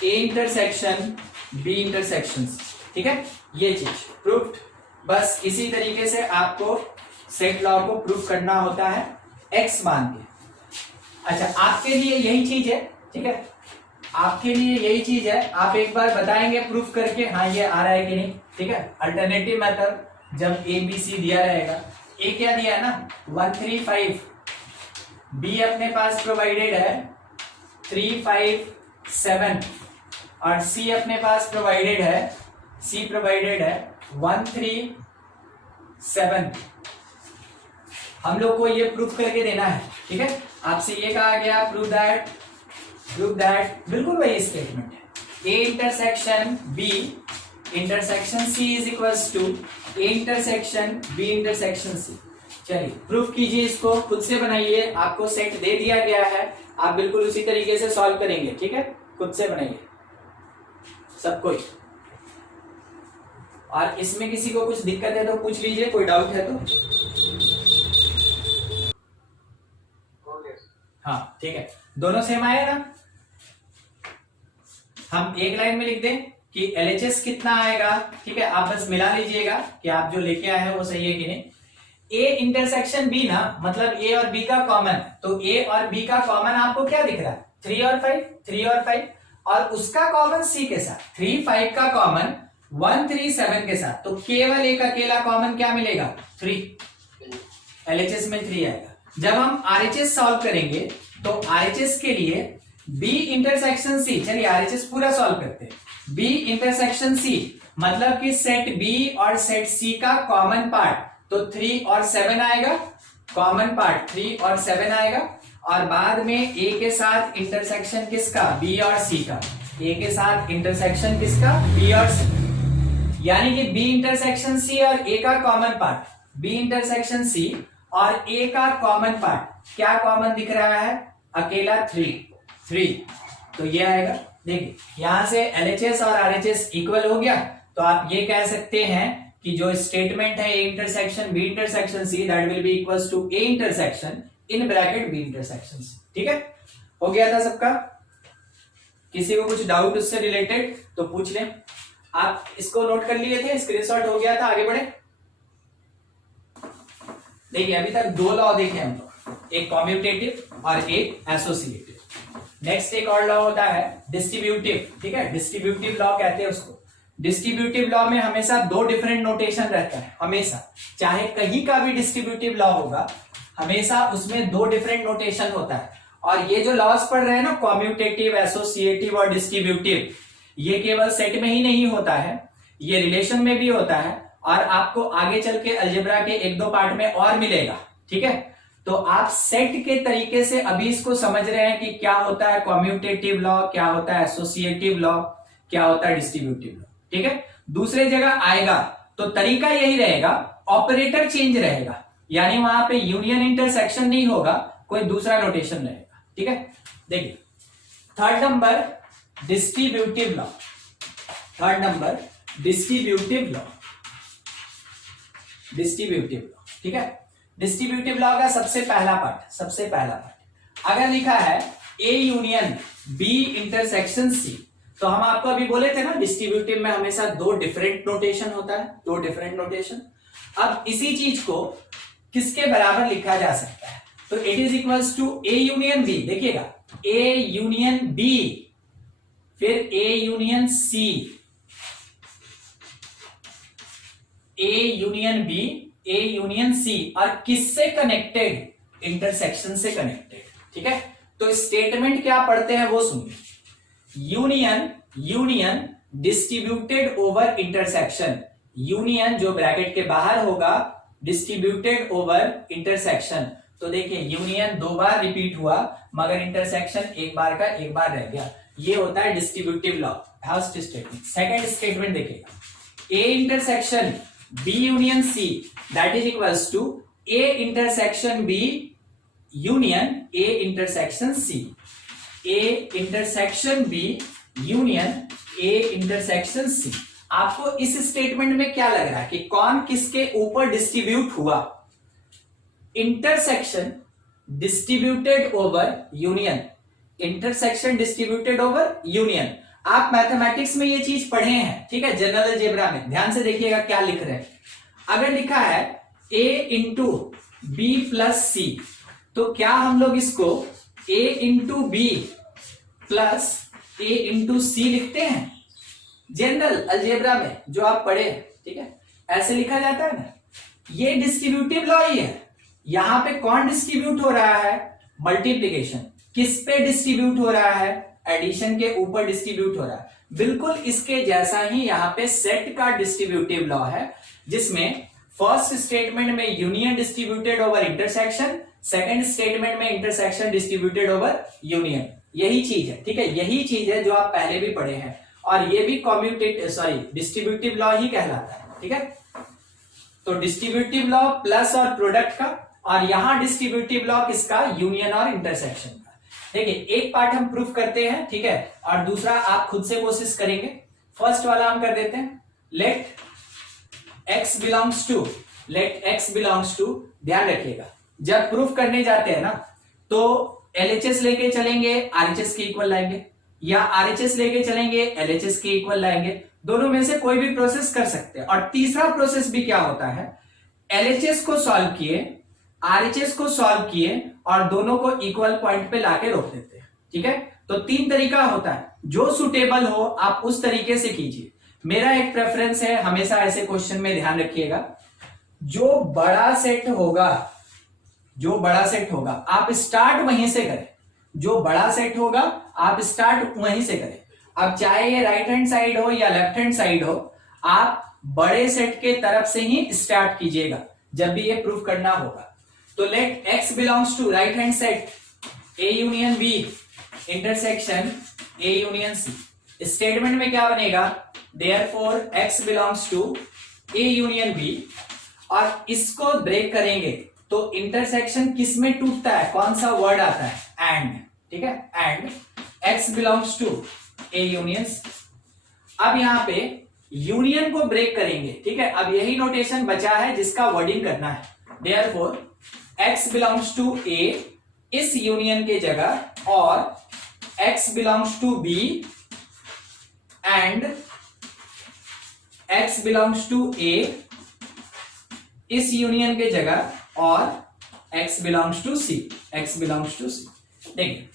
A intersection B intersection C। ठीक है, ये चीज प्रूफ, बस इसी तरीके से आपको सेट लॉ को प्रूफ करना होता है एक्स मान के। अच्छा, आपके लिए यही चीज है, ठीक है, आपके लिए यही चीज है। आप एक बार बताएंगे प्रूफ करके, हाँ ये आ रहा है कि नहीं, ठीक है। अल्टरनेटिव मेथड जब ए बी सी दिया रहेगा, ए क्या दिया ना 135, बी अपने पास प्रोवाइडेड है 357 और सी अपने पास प्रोवाइडेड है, सी प्रोवाइडेड है 137। हम लोग को ये प्रूफ करके देना है, ठीक है। आपसे ये कहा गया प्रूफ दैट, बिल्कुल वही स्टेटमेंट है, A intersection B intersection C is equals to A intersection B intersection C. चलिए प्रूफ कीजिए, इसको खुद से बनाइए, आपको सेट दे दिया गया है, आप बिल्कुल उसी तरीके से सॉल्व करेंगे, ठीक है। खुद से बनाइए सब कोई, और इसमें किसी को कुछ दिक्कत है तो पूछ लीजिए, कोई डाउट है तो। हाँ ठीक है, दोनों सेम आया ना। हम एक लाइन में लिख दें कि LHS कितना आएगा, ठीक है। आप बस मिला लीजिएगा कि आप जो लेके आए हैं वो सही है कि नहीं। ए इंटरसेक्शन बी ना, मतलब ए और बी का कॉमन, तो ए और बी का कॉमन आपको क्या दिख रहा है 3 और 5, 3 और 5, और उसका कॉमन सी के साथ 3 5 का कॉमन 137 के साथ, तो केवल एक अकेला कॉमन क्या मिलेगा 3, LHS में 3 आएगा। जब हम RHS सॉल्व करेंगे तो RHS के लिए B इंटरसेक्शन C, चलिए RHS पूरा सॉल्व करते हैं। B इंटरसेक्शन C मतलब कि सेट B और सेट C का कॉमन पार्ट, तो 3 और 7 आएगा, कॉमन पार्ट 3 और 7 आएगा, और बाद में A के साथ इंटरसेक्शन किसका B और C का, A के साथ इंटरसेक्शन किसका B और C, यानी कि B इंटरसेक्शन C और A का common part, B intersection C और A का कॉमन पार्ट क्या कॉमन दिख रहा है, अकेला 3, तो ये आएगा। देखिए यहां से LHS और RHS इक्वल हो गया, तो आप ये कह सकते हैं कि जो स्टेटमेंट है A intersection B intersection C that will be equals to A intersection in bracket B intersection C, ठीक है। हो गया था सबका, किसी को कुछ डाउट उससे रिलेटेड तो पूछ लें। आप इसको नोट कर लिए थे, स्क्रीनशॉट हो गया था, आगे बढ़े। देखिए अभी तक 2 लॉ देखे हम लोग, एक कॉम्यूटेटिव और एक एसोसिएटिव। नेक्स्ट एक और लॉ होता है डिस्ट्रीब्यूटिव, ठीक है, डिस्ट्रीब्यूटिव लॉ कहते हैं उसको। डिस्ट्रीब्यूटिव लॉ में हमेशा 2 डिफरेंट नोटेशन रहता है, हमेशा, चाहे कहीं का भी डिस्ट्रीब्यूटिव लॉ होगा हमेशा उसमें 2 डिफरेंट नोटेशन होता है। और ये जो लॉस पढ़ रहे हैं ना, कॉम्यूटेटिव, एसोसिएटिव और डिस्ट्रीब्यूटिव, ये केवल सेट में ही नहीं होता है, ये रिलेशन में भी होता है, और आपको आगे चल के अलजेब्रा के 1-2 पार्ट में और मिलेगा, ठीक है। तो आप सेट के तरीके से अभी इसको समझ रहे हैं कि क्या होता है कॉम्यूटेटिव लॉ, क्या होता है एसोसिएटिव लॉ, क्या होता है डिस्ट्रीब्यूटिव लॉ, ठीक है। दूसरे जगह आएगा तो तरीका यही रहेगा, ऑपरेटर चेंज रहेगा, यानी वहां पे यूनियन इंटरसेक्शन नहीं होगा, कोई दूसरा नोटेशन रहेगा, ठीक है। देखिए third number distributive law, third number distributive law, ठीक है। डिस्ट्रीब्यूटिव लॉ का सबसे पहला पार्ट अगर लिखा है A union B intersection C, तो हम आपको अभी बोले थे ना डिस्ट्रीब्यूटिव में हमेशा 2 डिफरेंट नोटेशन होता है, 2 डिफरेंट नोटेशन। अब इसी चीज को किसके बराबर लिखा जा सकता है, तो it is equals to A union B, देखिएगा A यूनियन B, फिर A union C, A union B, A union C, और किससे कनेक्टेड, इंटरसेक्शन से कनेक्टेड, ठीक है। तो स्टेटमेंट क्या पढ़ते हैं वो सुनिए, union distributed over intersection, union जो ब्रैकेट के बाहर होगा, डिस्ट्रीब्यूटेड ओवर इंटरसेक्शन। तो देखिए यूनियन 2 बार रिपीट हुआ मगर इंटरसेक्शन एक बार का एक बार रह गया, ये होता है distributive law, first statement. Second statement देखिएगा, A intersection B union C that is equals to A intersection B union A intersection C, A intersection B union A intersection C। आपको इस स्टेटमेंट में क्या लग रहा है कि कौन किसके ऊपर डिस्ट्रीब्यूट हुआ, intersection distributed over union, intersection distributed over union. आप मैथमेटिक्स में ये चीज पढ़े हैं, ठीक है, जनरल अलजेब्रा में। ध्यान से देखिएगा क्या लिख रहे हैं। अगर लिखा है a into B plus C, तो क्या हम लोग इसको a into B plus a into C लिखते हैं जनरल अलजेब्रा में, जो आप पढ़े, ठीक है, ऐसे लिखा जाता है ना। ये डिस्ट्रीब्यूटिव लॉ ही है। यहां पे कौन डिस्ट्रीब्यूट हो रहा है? मल्टीप्लिकेशन। किस पे डिस्ट्रीब्यूट हो रहा है? एडिशन के ऊपर डिस्ट्रीब्यूट हो रहा है। बिल्कुल इसके जैसा ही यहां पे सेट का डिस्ट्रीब्यूटिव लॉ है, जिसमें फर्स्ट स्टेटमेंट में union distributed over intersection, second statement में इंटरसेक्शन डिस्ट्रीब्यूटेड ओवर यूनियन। यही चीज है, ठीक है, यही चीज है जो आप पहले भी पढ़े हैं, और ये भी डिस्ट्रीब्यूटिव लॉ ही कहलाता है, ठीक है। तो डिस्ट्रीब्यूटिव लॉ प्लस और प्रोडक्ट का, और यहां डिस्ट्रीब्यूटिव लॉ किसका? यूनियन और इंटरसेक्शन का। देखिए एक पार्ट हम प्रूफ करते हैं, ठीक है, और दूसरा आप खुद से कोशिश करेंगे। फर्स्ट वाला हम कर देते हैं, लेट x बिलोंग्स टू। ध्यान रखिएगा जब प्रूफ करने जाते हैं ना, तो LHS लेके चलेंगे, RHS के इक्वल लाएंगे, या RHS लेके चलेंगे, LHS के इक्वल लाएंगे। दोनों में से कोई भी प्रोसेस कर सकते हैं। और तीसरा प्रोसेस भी क्या होता है, LHS को सॉल्व किए, RHS को सॉल्व किए, और दोनों को इक्वल पॉइंट पे लाके रोक देते हैं, ठीक है। तो तीन तरीका होता है, जो सुटेबल हो आप उस तरीके से कीजिए। मेरा एक प्रेफरेंस है, हमेशा ऐसे क्वेश्चन में ध्यान रखिएगा, जो बड़ा सेट होगा आप स्टार्ट वहीं से करें। जो बड़ा सेट होगा आप स्टार्ट वहीं से करें। अब चाहे ये राइट हैंड साइड हो या लेफ्ट हैंड साइड हो, आप बड़े सेट के तरफ से ही स्टार्ट कीजिएगा जब भी ये प्रूफ करना होगा। तो let x belongs to right hand set a union b intersection a union c। Statement में क्या बनेगा? Therefore x belongs to a union b, और इसको ब्रेक करेंगे तो इंटरसेक्शन किस में टूटता है? कौन सा वर्ड आता है? एंड, ठीक है, and x belongs to a union c। अब यहां पे यूनियन को ब्रेक करेंगे, ठीक है। अब यही नोटेशन बचा है जिसका वर्डिंग करना है। Therefore x belongs to a इस यूनियन के जगह, और x belongs to b and x belongs to a इस यूनियन के जगह, और x बिलोंग्स टू c। देखिए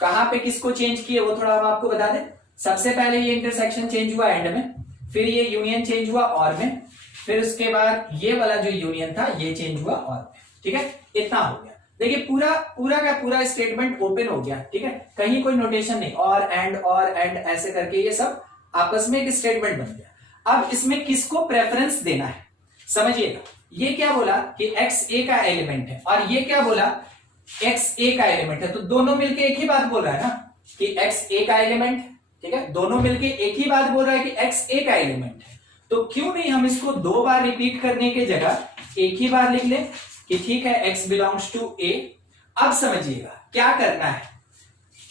कहां पे किसको चेंज किए वो थोड़ा हम आपको बता दें। सबसे पहले ये इंटरसेक्शन चेंज हुआ एंड में, फिर ये यूनियन चेंज हुआ और में, फिर उसके बाद ये वाला जो यूनियन था ये चेंज हुआ और में, ठीक है। इतना हो गया। देखिए पूरा का पूरा स्टेटमेंट ओपन हो गया, ठीक है, कहीं कोई नोटेशन नहीं, और एंड ऐसे करके ये सब आपस में एक स्टेटमेंट बन गया। अब इसमें किसको प्रेफरेंस देना है समझिएगा। ये क्या बोला कि x a का एलिमेंट है, और ये क्या बोला x a का एलिमेंट है, तो दोनों मिलके एक ही बात बोल रहा है ना कि x a का एलिमेंट, ठीक है, दोनों मिलके एक ही बात बोल रहा है कि x a का एलिमेंट है। तो क्यों नहीं हम इसको दो बार रिपीट करने के जगह एक ही बार लिख ले कि ठीक है x बिलोंग्स टू a। अब समझिएगा क्या करना है,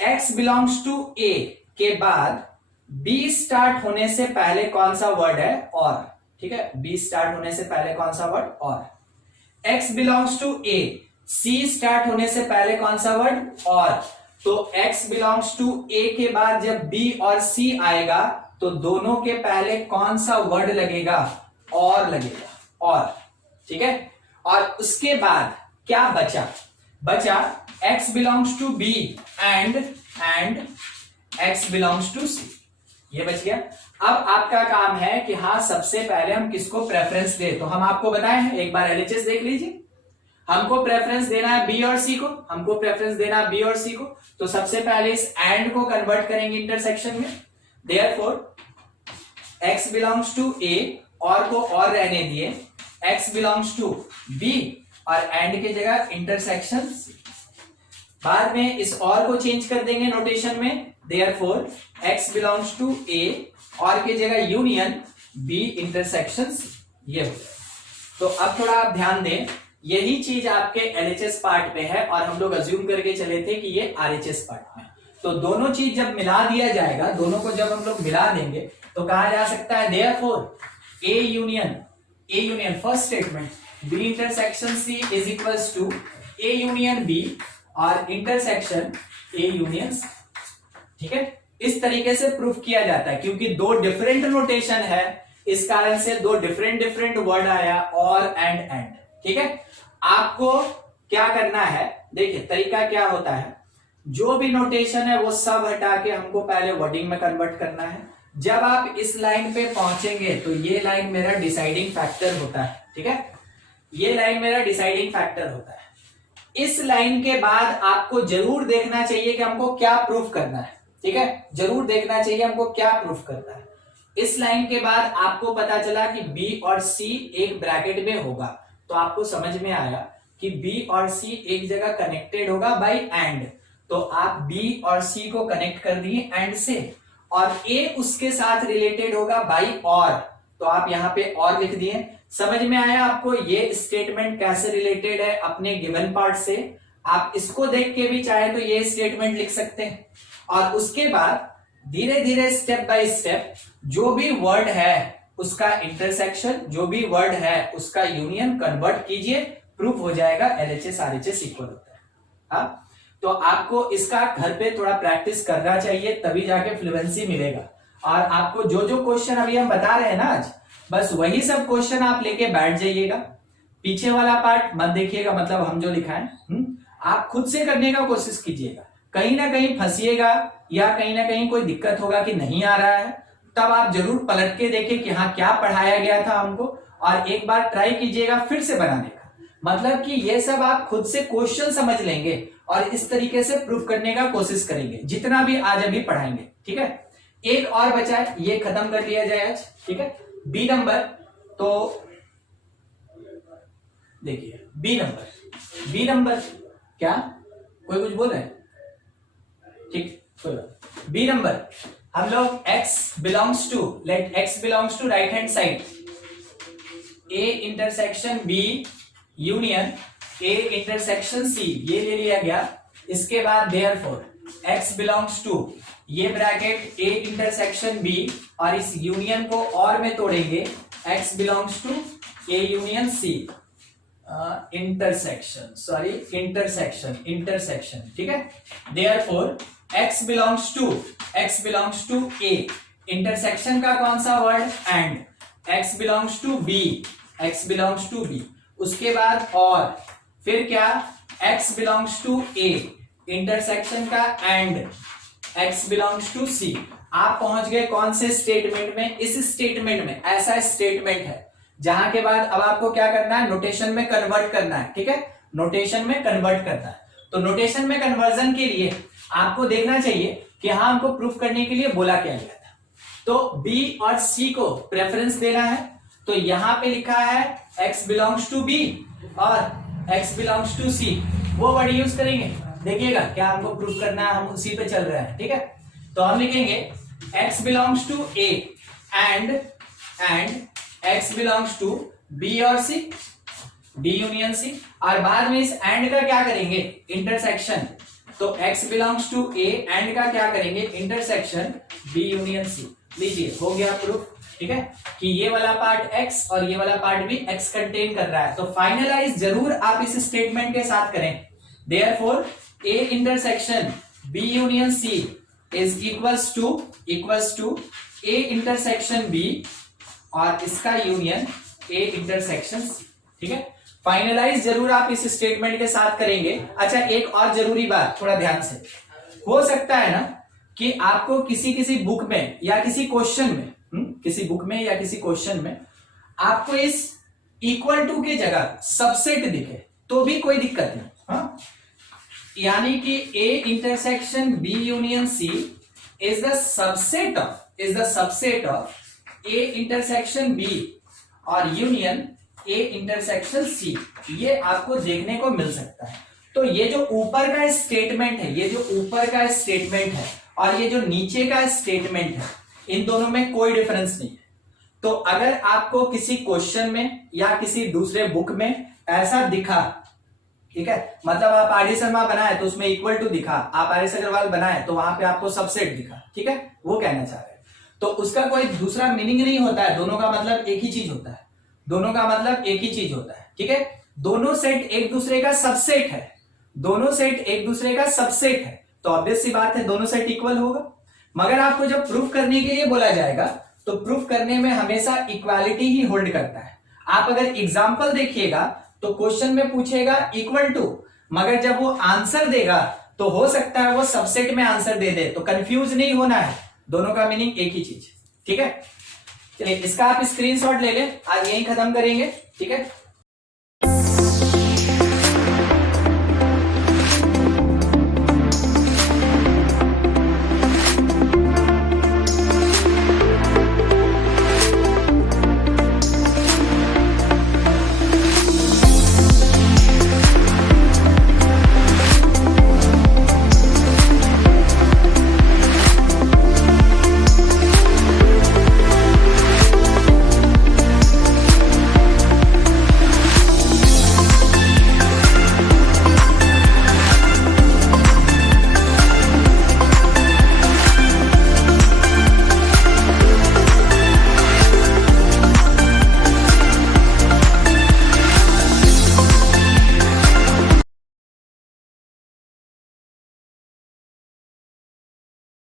x बिलोंग्स टू a के बाद b स्टार्ट होने से पहले कौन सा वर्ड है? और, ठीक है, b स्टार्ट होने से पहले कौन सा वर्ड? और। x belongs to a c start होने से पहले कौन सा वर्ड? और। तो x बिलोंग्स टू a के बाद जब b और c आएगा तो दोनों के पहले कौन सा वर्ड लगेगा? और लगेगा, और, ठीक है। और उसके बाद क्या बचा x belongs to b and x belongs to c, ये बच गया। अब आपका काम है कि हाँ सबसे पहले हम किसको प्रेफरेंस दे, तो हम आपको बताए हैं, एक बार LHS देख लीजिए। हमको प्रेफरेंस देना है b और c को, तो सबसे पहले इस एंड को कन्वर्ट करेंगे इंटरसेक्शन में। Therefore x belongs to a, और को और रहने दिए, x बिलोंग्स टू b, और एंड के जगह इंटरसेक्शन c। बाद में इस और को चेंज कर देंगे नोटेशन में। Therefore x belongs to a, और के जगह यूनियन b इंटरसेक्शन c, ये हो जाए। तो अब थोड़ा आप ध्यान दें, यही चीज आपके LHS पार्ट में है, और हम लोग अज्यूम करके चले थे कि ये RHS पार्ट में। तो दोनों चीज जब मिला दिया जाएगा, दोनों को जब हम लोग मिला देंगे तो कहा जा सकता है therefore a union first statement b intersection c is equals to a union b और इंटरसेक्शन a यूनियन c, ठीक है। इस तरीके से प्रूफ किया जाता है, क्योंकि दो डिफरेंट नोटेशन है, इस कारण से दो डिफरेंट डिफरेंट वर्ड आया, और एंड। ठीक है, आपको क्या करना है, देखिए तरीका क्या होता है, जो भी नोटेशन है वो सब हटा के हमको पहले वर्डिंग में कन्वर्ट करना है। जब आप इस लाइन पे पहुंचेंगे तो ये लाइन मेरा डिसाइडिंग फैक्टर होता है। ठीक है, ये लाइन मेरा डिसाइडिंग फैक्टर होता है। इस लाइन के बाद आपको जरूर देखना चाहिए कि हमको क्या प्रूफ करना है। ठीक है, जरूर देखना चाहिए हमको क्या प्रूफ करना है। इस लाइन के बाद आपको पता चला कि बी और सी एक ब्रैकेट में होगा, तो आपको समझ में आया कि बी और सी एक जगह कनेक्टेड होगा बाय एंड, तो आप बी और सी को कनेक्ट कर दिए एंड से, और ए उसके साथ रिलेटेड होगा बाय और, तो आप यहां पे और लिख दिए। समझ में आया आपको ये स्टेटमेंट कैसे रिलेटेड है अपने गिवन पार्ट से? आप इसको देख के भी चाहे तो ये स्टेटमेंट लिख सकते हैं। और उसके बाद धीरे धीरे स्टेप बाय स्टेप जो भी वर्ड है उसका इंटरसेक्शन, जो भी वर्ड है उसका यूनियन कन्वर्ट कीजिए, प्रूफ हो जाएगा LHS RHS इक्वल होता है। हाँ, तो आपको इसका घर पे थोड़ा प्रैक्टिस करना चाहिए, तभी जाके फ्लुएंसी मिलेगा। और आपको जो जो क्वेश्चन अभी हम बता रहे हैं ना आज, बस वही सब क्वेश्चन आप लेके बैठ जाइएगा, पीछे वाला पार्ट मत देखिएगा, मतलब हम जो लिखा है आप खुद से करने का कोशिश कीजिएगा। कहीं ना कहीं फंसिएगा या कहीं ना कहीं कोई दिक्कत होगा कि नहीं आ रहा है, तब आप जरूर पलट के देखें कि हाँ क्या पढ़ाया गया था हमको, और एक बार ट्राई कीजिएगा फिर से बनाने का। मतलब कि ये सब आप खुद से क्वेश्चन समझ लेंगे और इस तरीके से प्रूफ करने का कोशिश करेंगे, जितना भी आज अभी पढ़ाएंगे। ठीक है, एक और बचा है, ये खत्म कर लिया जाए आज। ठीक है, बी नंबर, तो देखिए बी नंबर क्या कोई कुछ बोल रहे हैं? ठीक, बी नंबर हम लोग x belongs to, let x belongs to right hand side, a intersection b union a intersection c, ये ले लिया गया। इसके बाद देयरफॉर x बिलोंग्स टू, ये ब्रैकेट a इंटरसेक्शन b, और इस यूनियन को और में तोड़ेंगे, x belongs to a union c intersection, sorry intersection. ठीक है, therefore x belongs to a, intersection का कौन सा word? And. x belongs to b, उसके बाद और फिर क्या? x belongs to a, intersection का and x belongs to c। आप पहुंच गए कौन से स्टेटमेंट में? इस स्टेटमेंट में। ऐसा स्टेटमेंट है जहां के बाद अब आपको क्या करना है? नोटेशन में कन्वर्ट करना है। ठीक है, नोटेशन में कन्वर्ट करना है। तो नोटेशन में कन्वर्जन के लिए आपको देखना चाहिए कि हाँ हमको प्रूफ करने के लिए बोला क्या गया था। तो B और C को प्रेफरेंस देना है, तो यहां पे लिखा है x बिलोंग्स टू B और x बिलोंग्स टू C, वो वर्ड यूज करेंगे। देखिएगा क्या हमको प्रूफ करना है, हम उसी पे चल रहे हैं। ठीक है, तो हम लिखेंगे x belongs to A and x belongs to B और C, B यूनियन C, और बाद में इस एंड का क्या करेंगे? इंटरसेक्शन। तो x belongs to A and का क्या करेंगे? Intersection B union C। लीजिए हो गया प्रूफ। ठीक है, कि ये वाला पार्ट x और ये वाला पार्ट भी x कंटेन कर रहा है। तो फाइनलाइज जरूर आप इस स्टेटमेंट के साथ करें, therefore A intersection B union C is equals to A intersection B और इसका यूनियन A इंटरसेक्शन C। ठीक है, फाइनलाइज जरूर आप इस स्टेटमेंट के साथ करेंगे। अच्छा, एक और जरूरी बात, थोड़ा ध्यान से, हो सकता है ना कि आपको किसी बुक में या किसी क्वेश्चन में, किसी बुक में या किसी क्वेश्चन में आपको इस इक्वल टू के जगह सबसेट दिखे तो भी कोई दिक्कत नहीं। हाँ, यानी कि A intersection B union C is the subset of A intersection B और यूनियन A इंटरसेक्शन C, ये आपको देखने को मिल सकता है। तो ये जो ऊपर का स्टेटमेंट है, और ये जो नीचे का स्टेटमेंट है, इन दोनों में कोई डिफरेंस नहीं है। तो अगर आपको किसी क्वेश्चन में या किसी दूसरे बुक में ऐसा दिखा, ठीक है, मतलब आप आर.डी. शर्मा बनाए तो उसमें इक्वल टू दिखा, आप आर.एस. अग्रवाल बनाए तो वहां पे आपको सबसेट दिखा, ठीक है, वो कहना चाह रहे हैं। तो उसका कोई दूसरा मीनिंग नहीं होता है, दोनों का मतलब एक ही चीज होता है। ठीक है, दोनों सेट एक दूसरे का सबसेट है, तो ऑब्वियस सी बात है दोनों सेट इक्वल होगा। मगर आपको जब प्रूफ करने के लिए बोला जाएगा तो प्रूफ करने में हमेशा इक्वालिटी ही होल्ड करता है। आप अगर एग्जाम्पल देखिएगा तो क्वेश्चन में पूछेगा इक्वल टू, मगर जब वो आंसर देगा तो हो सकता है वो सबसेट में आंसर दे दे, तो कंफ्यूज नहीं होना है, दोनों का मीनिंग एक ही चीज। ठीक है, चलिए इसका आप स्क्रीनशॉट ले लें, आज यही खत्म करेंगे। ठीक है।